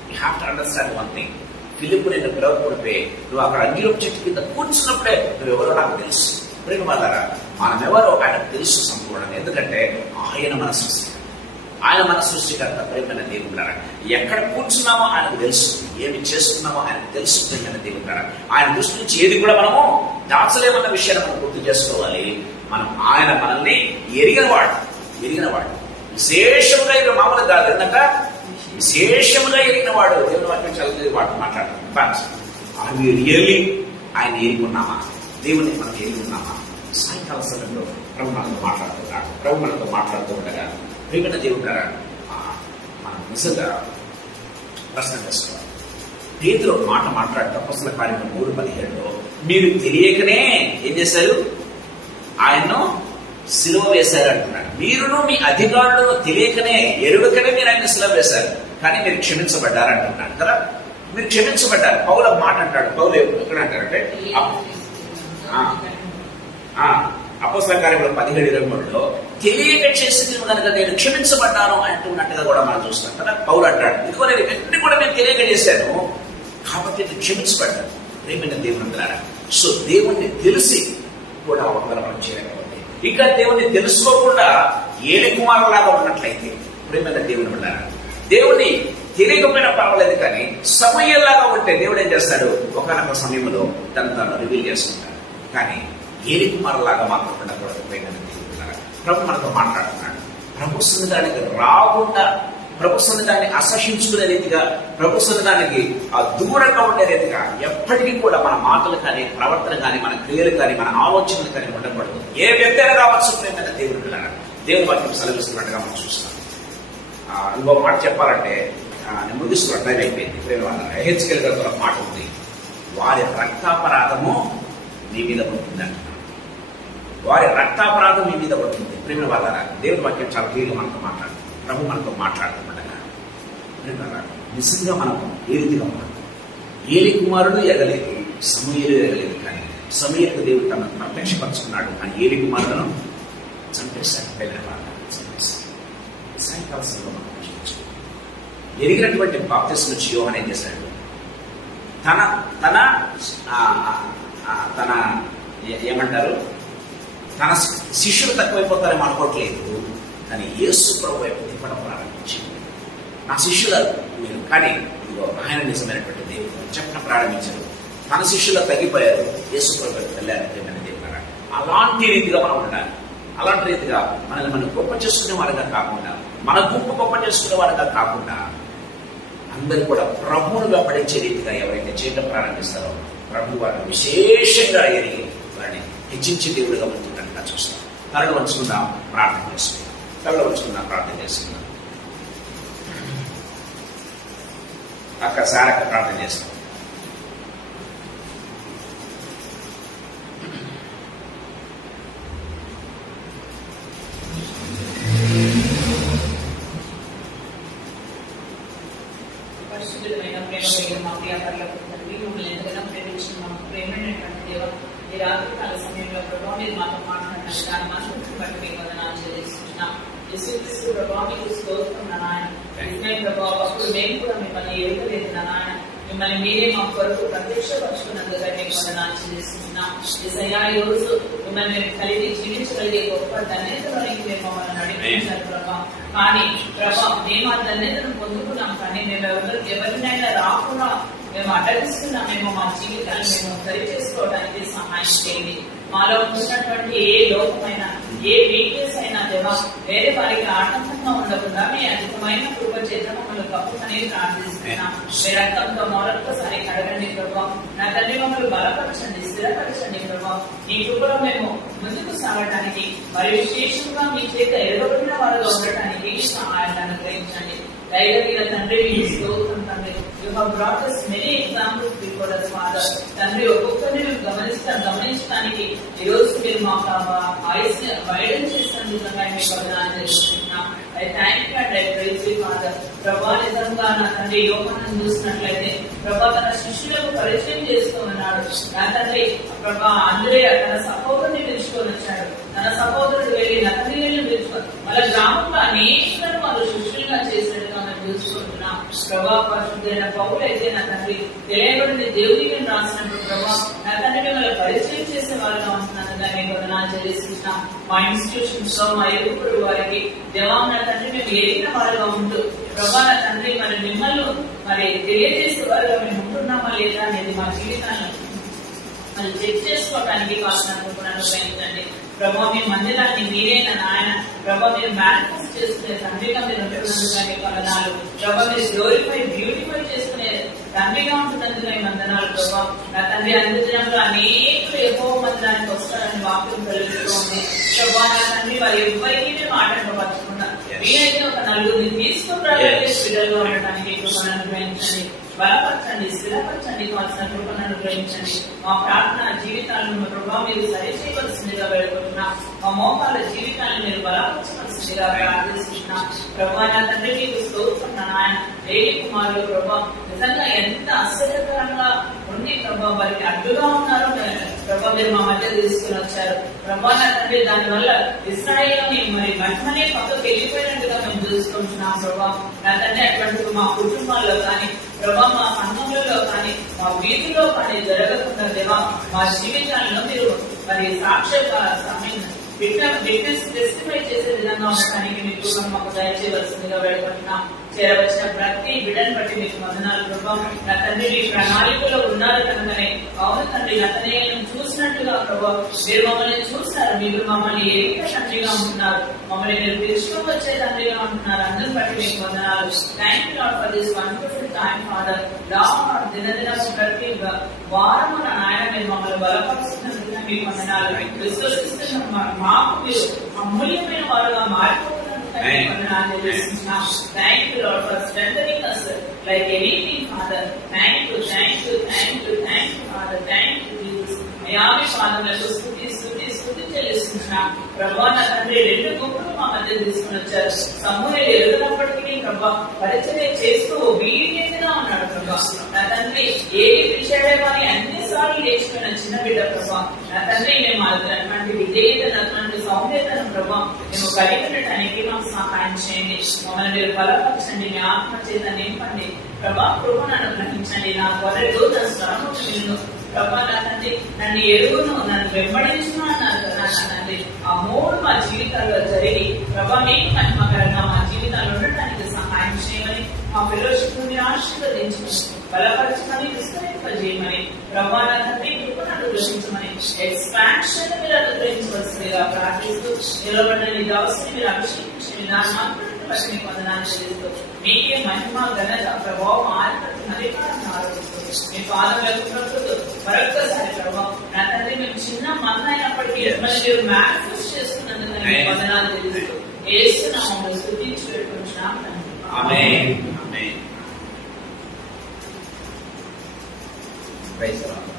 you have to understand one thing. ఫిలిప్పు నిన్ను పిలవకమునుపే నువ్వు అక్కడ అంజూరపు చెట్టు కింద కూర్చున్నప్పుడే నువ్వెవరో నాకు తెలుసు. ప్రేమ వాళ్ళారా, మనమెవరో ఆయనకు తెలుసు సంపూర్ణంగా. ఎందుకంటే ఆయన మన సృష్టి, ఆయన మన సృష్టికర్త. ప్రేమైన దేవుడారా, ఎక్కడ కూర్చున్నామో ఆయనకు తెలుసు, ఏమి చేస్తున్నామో ఆయనకు తెలుసు. ప్రేమైన దేవుడారా, ఆయన దృష్టి నుంచి ఏది కూడా మనము దాచలేమన్న విషయాన్ని మనం గుర్తు చేసుకోవాలి. ఆయన మనల్ని ఎరిగినవాడు. విశేషముగా ఇక్కడ మామూలు కాదు, ఎందుక విశేషముగా ఎరిగినవాడు. దేవుని వాక్యం చదివి వాటి మాట్లాడుతున్నాం. రియల్లీ ఆయన ఎరుగున్నామా? దేవుని మనం ఎరుగున్నామా? సాయంకాల సమయంలో ప్రభు మనతో మాట్లాడుతూ ఉండగా ప్రియమైన దేవుడారా, మనం నిజంగా ప్రశ్న వేసుకోవాలి. పేతురు మాట మాట్లాడుతూ అపొస్తలుల కార్యము 3:17లో మీరు తెలియకనే ఏం చేశారు? ఆయన్ను సిలువ వేశారు అంటున్నాడు. మీరును మీ అధికారులను తెలియకనే, ఎరుగకనే మీరు ఆయన సిలువ వేశారు, కానీ మీరు క్షమించబడ్డారు అంటున్నాడు కదా. మీరు క్షమించబడ్డారు. పౌలు మాట అంటాడు. పౌలు ఎక్కడ అంటారంటే అపొస్తలుల కార్యములు 17:23లో తెలియక చేసింది కనుక నేను క్షమించబడ్డాను అంటున్నట్టుగా కూడా మనం చూస్తాం కదా. పౌలు అంటాడు, ఇదిగో నేను ఇవన్నీ కూడా నేను తెలియక చేశాను కాబట్టి నేను క్షమించబడ్డాను. ప్రేమైన దేవుని, సో దేవుణ్ణి తెలిసి కూడా ఒకవేళ మనం చేయలేకపోతే, ఇంకా దేవుణ్ణి తెలుసుకోకుండా ఏలి కుమారులాగా ఉన్నట్లయితే ప్రేమైన దేవుని వల్ల దేవుణ్ణి తెలియకపోయినా పర్వాలేదు, కానీ సమయంలాగా ఉంటే దేవుడు ఏం చేస్తాడు? ఒకనొక సమయంలో తను రివీల్ చేసుకుంటాడు. కానీ ఏలి కుమారులాగా మాత్రం ఉండకూడదు. ప్రేమైన దేవుని వల్ల ప్రభు మనతో మాట్లాడుతున్నాడు. ప్రభు సన్నిధానికి రాకుండా, ప్రభు సన్నిధాన్ని అసహించుకునే రీతిగా, ప్రభు సన్నిధానికి దూరంగా ఉండే రీతిగా ఎప్పటికీ కూడా మన మాటలు కానీ, ప్రవర్తన కానీ, మన క్రియలు కానీ, మన ఆలోచనలు కానీ ఉండకూడదు. ఏ వ్యక్తి అయినా కావచ్చు. ప్రేమైన దేవుని పిల్లల దేవుని వాక్యం సెలవిస్తున్నట్టుగా మనం చూస్తాం. ఇంకో మాట చెప్పాలంటే నేను ముగిస్తున్న టైం అయిపోయింది. ప్రేమ వాళ్ళ హెచ్కెల్ గారితో మాట ఉంది, వారి రక్తాపరాధము మీ మీద పడుతుందంట. వారి రక్తాపరాధం మీ మీద పడుతుంది. ప్రేమ వాళ్ళ దేవుని వాక్యం చాలా క్లియర్గా మనతో మాట్లాడుతుంది. ప్రభు మనతో మాట్లాడుతుండగా నిజంగా మనం ఏ రీతిగా ఉన్నాం? ఏలి కుమారుడు ఎగలేదు, సమూయేలు ఎగలేదు. కానీ సమూయేలుకు దేవుడు తనను ప్రత్యక్షపరుచుకున్నాడు, కానీ ఏలి కుమారులను చంపేశాడు. సాయంకాల సమయంలో మనం ఎరిగినటువంటి బాప్తిస్మం నుంచి యోహాను ఏం చేశాడు? తన తన తన ఏమంటారు, తన శిష్యులు తక్కువైపోతారేమో అనుకోవట్లేదు, కానీ యేసు ప్రభు వైపు తిప్పడం ప్రారంభించింది. నా శిష్యులు మీరు, కానీ ఇదిగో ఆయన నిజమైనటువంటి దేవుడు చెప్పడం ప్రారంభించారు. తన శిష్యులు తగ్గిపోయారు, యేసు ప్రభువుకి వెళ్ళారు. ఏమైనా దేవుడు అలాంటి రీతిగా మనం ఉండాలి. అలాంటి రీతిగా మనల్ని మనం గొప్ప చేసుకునే వారిగా కాకుండా, మన గుంపు గొప్ప చేసుకునే వారిగా కాకుండా, అందరూ కూడా ప్రభువును వెంబడించే రీతిగా ఎవరైతే చేయడం ప్రారంభిస్తారో ప్రభు వారిని విశేషంగా ఎరిగి వారిని హెచ్చించే దేవుడిగా ఉంటున్నట్టుగా చూస్తాం. తరలు వంచుకుందాం, ప్రార్థన చేసుకుందాం. తరలు వంచుకుందాం, ప్రార్థన చేసుకుందాం. అక్కసారి ప్రార్థన చేస్తాం. పరిశుద్ధమైన ప్రేమ కలిగిన మా ప్రియాపరులకు తండ్రి, మిమ్మల్ని ఎంతగానో ప్రేమించిన మా ప్రేమైనటువంటి దేవ, ఈ రాత్రి కాల సమయంలో ప్రభావ మీరు మాతో మాట్లాడిన దాని మనసుని బట్టి మీకు వందనాలు చెల్లిస్తున్నాం. యేసుక్రీస్తు ప్రభావ మీకు స్తోత్రం నాయన. నిజమే ప్రభావ, అప్పుడు మేము కూడా మిమ్మల్ని ఎరుగలేదు నాయన. మిమ్మల్ని మీరే మా కొరకు ప్రత్యక్షపరుచుకున్నందుగా మీకు వందనాలు చెల్లిస్తున్నాం. యేసయ్యా, ఈ రోజు మిమ్మల్ని మేము కలిగి జీవించగలిగే గొప్ప ధన్యతలోనికి మీరు మమ్మల్ని నడిపించారు ప్రభావ. కానీ ప్రభావ, మేము ఆ ధన్యతను పొందుకున్నాం, కానీ మేము ఎవరినైనా రాకుండా మేము అడ్డగిస్తున్నామేమో. మా జీవితాన్ని మేము సరి చేసుకోవడానికి సహాయం చేయండి. మాలో ఉన్నటువంటి ఏ లోపమైనా, ఏ వీక్నెస్ అయినా దేవా, వేరే వారికి ఆటంకంగా ఉండకుండా మీ అధికమైన కృప చేత మమ్మల్ని కప్పుకొని ప్రార్థిస్తున్నాం. మీ రక్తంతో మరొకసారి కడగండి ప్రభావ. నా తండ్రి, మమ్మల్ని బలపరచండి, స్థిరపరచండి ప్రభావ. ఈ కృపలో మేము ముందుకు సాగడానికి, మరి విశేషంగా మీ చేత ఎదురబడిన వారిలో ఉండటానికి సహాయాన్ని అనుగ్రహించండి. దైవమైన తండ్రి, మీకు స్తోత్రం తండ్రి. You have brought us many examples before us, Father. తండ్రి, ఒక్కొక్కరిని మేము గమనించడానికి ఈ రోజు మీరు మాకు ఆయుష్ని వైడన్ చేసినందుకు మీకు వందనాలు తెలుస్తున్నాం. I thank you and I praise you, Father. ప్రభా, నిజంగా నా తండ్రి యోహాను చూసినట్లయితే ప్రభా తన శిష్యులకు పరిచయం చేస్తూ ఉన్నాడు. నా తండ్రి ప్రభా, అంద్రేయ తన సహోదరుని పిలుచుకొని వచ్చాడు. తన సహోదరుడు వెళ్ళి నతనీయులను పిలుచుకొని వాళ్ళ గ్రామంలో అనేకలను వాళ్ళు శిష్యులుగా చేసినట్టుగా మనం చూసుకుంటున్నాం. ప్రభా, పరిశుద్ధైన పౌలు అయితే నా తండ్రి తెలియబడిన దేవుడికి రాసినప్పుడు ప్రభా, నా తండ్రి మిమ్మల్ని పరిచయం చేసే వాళ్ళగా ఉంటున్నందుగా మీకు వందనాలు చెల్లిస్తున్నాం. మా ఇన్స్టిట్యూషన్స్ లో మా ఎదుగుడు వారికి దేవా నా తండ్రి మేము ఎదిగిన వారుగా ఉంటూ ప్రభా నా తండ్రి మరి మిమ్మల్ని మరి తెలియజేసే వారుగా మేము ఉంటున్నామా లేదా అనేది మా జీవితాన్ని మరి చెక్ చేసుకోవడానికి కావాల్సిన అనుగ్రహించండి. ప్రభా, మీ మందిరాన్ని మీరైన నాయన ప్రభా మీరు మేనిఫెస్ట్ చేసుకునే తండ్రిగా మీరు ఉంటున్నందుగా మీకు వందనాలు. ప్రభా, మీరు గ్లోరిఫై బ్యూటిఫై చేసుకునే తండ్రిగా ఉంటున్నందుగా మీ వందనాలు. ప్రభా నా తండ్రి, అందులో అనేకులు ఎక్కువ మందిరానికి వస్తారని వాక్యం తెలుస్తుంది. ప్రభా నా తండ్రి, వారు ఎవరికి మేము ఆటంకపరచకుండా మీరైతే ఒక నలుగురిని తీసుకుని బిడ్డలుగా ఉండటానికి కృపను అనుగ్రహించండి. బలపరచండి, స్థిరపరచండి, కావాల్సిన కృపను అనుగ్రహించండి. మా ప్రార్థన జీవితాలను ప్రభావ మీరు సరిచేయవలసిందిగా వేడుకుంటున్నా. మా మోకాళ్ళ జీవితాన్ని మీరు బలపరచవలసిందిగా ప్రార్థిస్తున్నాం. ప్రభా నా తండ్రి, మీకు స్తోత్రం నాయన. లేని కుమారులు ప్రభా నిజంగా ఎంత ఆశ్చర్యకరంగా ఉండి ప్రభా వారికి అడ్డుగా ఉన్నారో ప్రభా మీరు మా మధ్య తీసుకుని వచ్చారు. ప్రభా నా తండ్రి, దానివల్ల ఇశ్రాయేలుని మరి మహిమనే పక్కకు వెళ్ళిపోయినట్టుగా మేము చూసుకుంటున్నాం. ప్రభా నా తండ్రి, అటువంటి మా కుటుంబాల్లో కానీ ప్రభా మా సంఘంలో కానీ మా వీధిలో కానీ జరగకుండా దేవా మా జీవితాల్లో మీరు మరి విట్నెస్ టెస్టిఫై చేసే విధంగా ఉండటానికి మీకు మాకు దయచేయవలసిందిగా వేడుకుంటున్నాం. చేరవచ్చిన ప్రతి బిడ్డను బట్టి మీకు వందనాలు ప్రభావ. నా తండ్రి, మీ ప్రణాళికలో ఉన్నారు కనుకనే అవును తండ్రి, అతనేను చూసినట్టుగా ప్రభావ మీరు మమ్మల్ని చూస్తారు. మీరు మమ్మల్ని ఏక తండ్రిగా ఉంటున్నారు, మమ్మల్ని మీరు పిలుచుకొని వచ్చే తండ్రిగా ఉంటున్నారు. అందరిని బట్టి మీకు వందనాలు. Thank you lord for this wonderful time father. Lord దినదిన ప్రతి వారం నా నాయన మీరు మమ్మల్ని బలపరుస్తున్నందుకు మీకు వందనాలు. విశ్వసిస్తున్న మాకు మీరు అమూల్యమైన వారుగా మారిపోతున్నారు. Thank you, Lord, for strengthening us like anything, Father. Thank you, thank you, thank you, thank you, Father. Thank you, Jesus. అయామి పాదములకు స్తుతి చెల్లిస్తున్నాం. ప్రభా నా తండ్రి, రెండు గుంపులు మా మధ్య తీసుకుని వచ్చారు. సమూహేలు ఎదుగునప్పటికీ ప్రభా పరిచర్య చేస్తూ obedient గా ఉన్నాడు. ప్రభా నా తండ్రి, ఏది పిలిచాడేమో అని అన్నిసార్లు లేచిపోయిన చిన్న బిడ్డ ప్రభా నా తండ్రి, మేము అటువంటి విధేయతను అటువంటి సౌమ్యతను ప్రభా మేము కలిగి ఉండటానికి మాకు సహాయం చేయండి. మమ్మల్ని మీరు బలపరచండి, మీ ఆత్మ చేత నింపండి. ప్రభా కృపను అనుగ్రహించండి. నా కొరడు నా స్వరము నిన్ను ప్రభా నా తండ్రి, నన్ను ఎరుగును, నన్ను వెంబడించును అన్నారు కదా నా తండ్రి. ఆ మూడు మా జీవితాల్లో జరిగి ప్రభా మీకు మహిమకరంగా మా జీవితాల్లో ఉండటానికి సహాయం చేయమని మా ఫెలోషిప్ ని ఆశీర్వదించమని, బలపరచమని, విస్తరింపజేయమని, ప్రభా నా తండ్రి కృపను అనుగ్రహించమని, ఎక్స్పాన్షన్ మీరు అనుగ్రహించవలసిందిగా ప్రార్థిస్తూ, నిలబడిన నీ దాసుని మీరు అభిషేకించిన విధానం అంతటి బట్టి మీకు వందనాలు చెల్లిస్తూ, మీకే మహిమ ఘనత ప్రభావం ఆధిపత్యం అధికారం ఆరోపిస్తూ, మీ పాదములకు ప్రకృతి మరొక్కసారి ప్రభావం నా తండ్రి మేము చిన్న మన్న అయినప్పటికీ మిమ్మల్ని మీరు మేనిఫెస్ట్ చేస్తున్నందుకు మీకు వందనాలు చెల్లిస్తూ, యేసు నామములో స్తుతించి పెట్టుకుంటున్నాం తండ్రి. ఆమేన్. ఆమేన్. Praise the lord.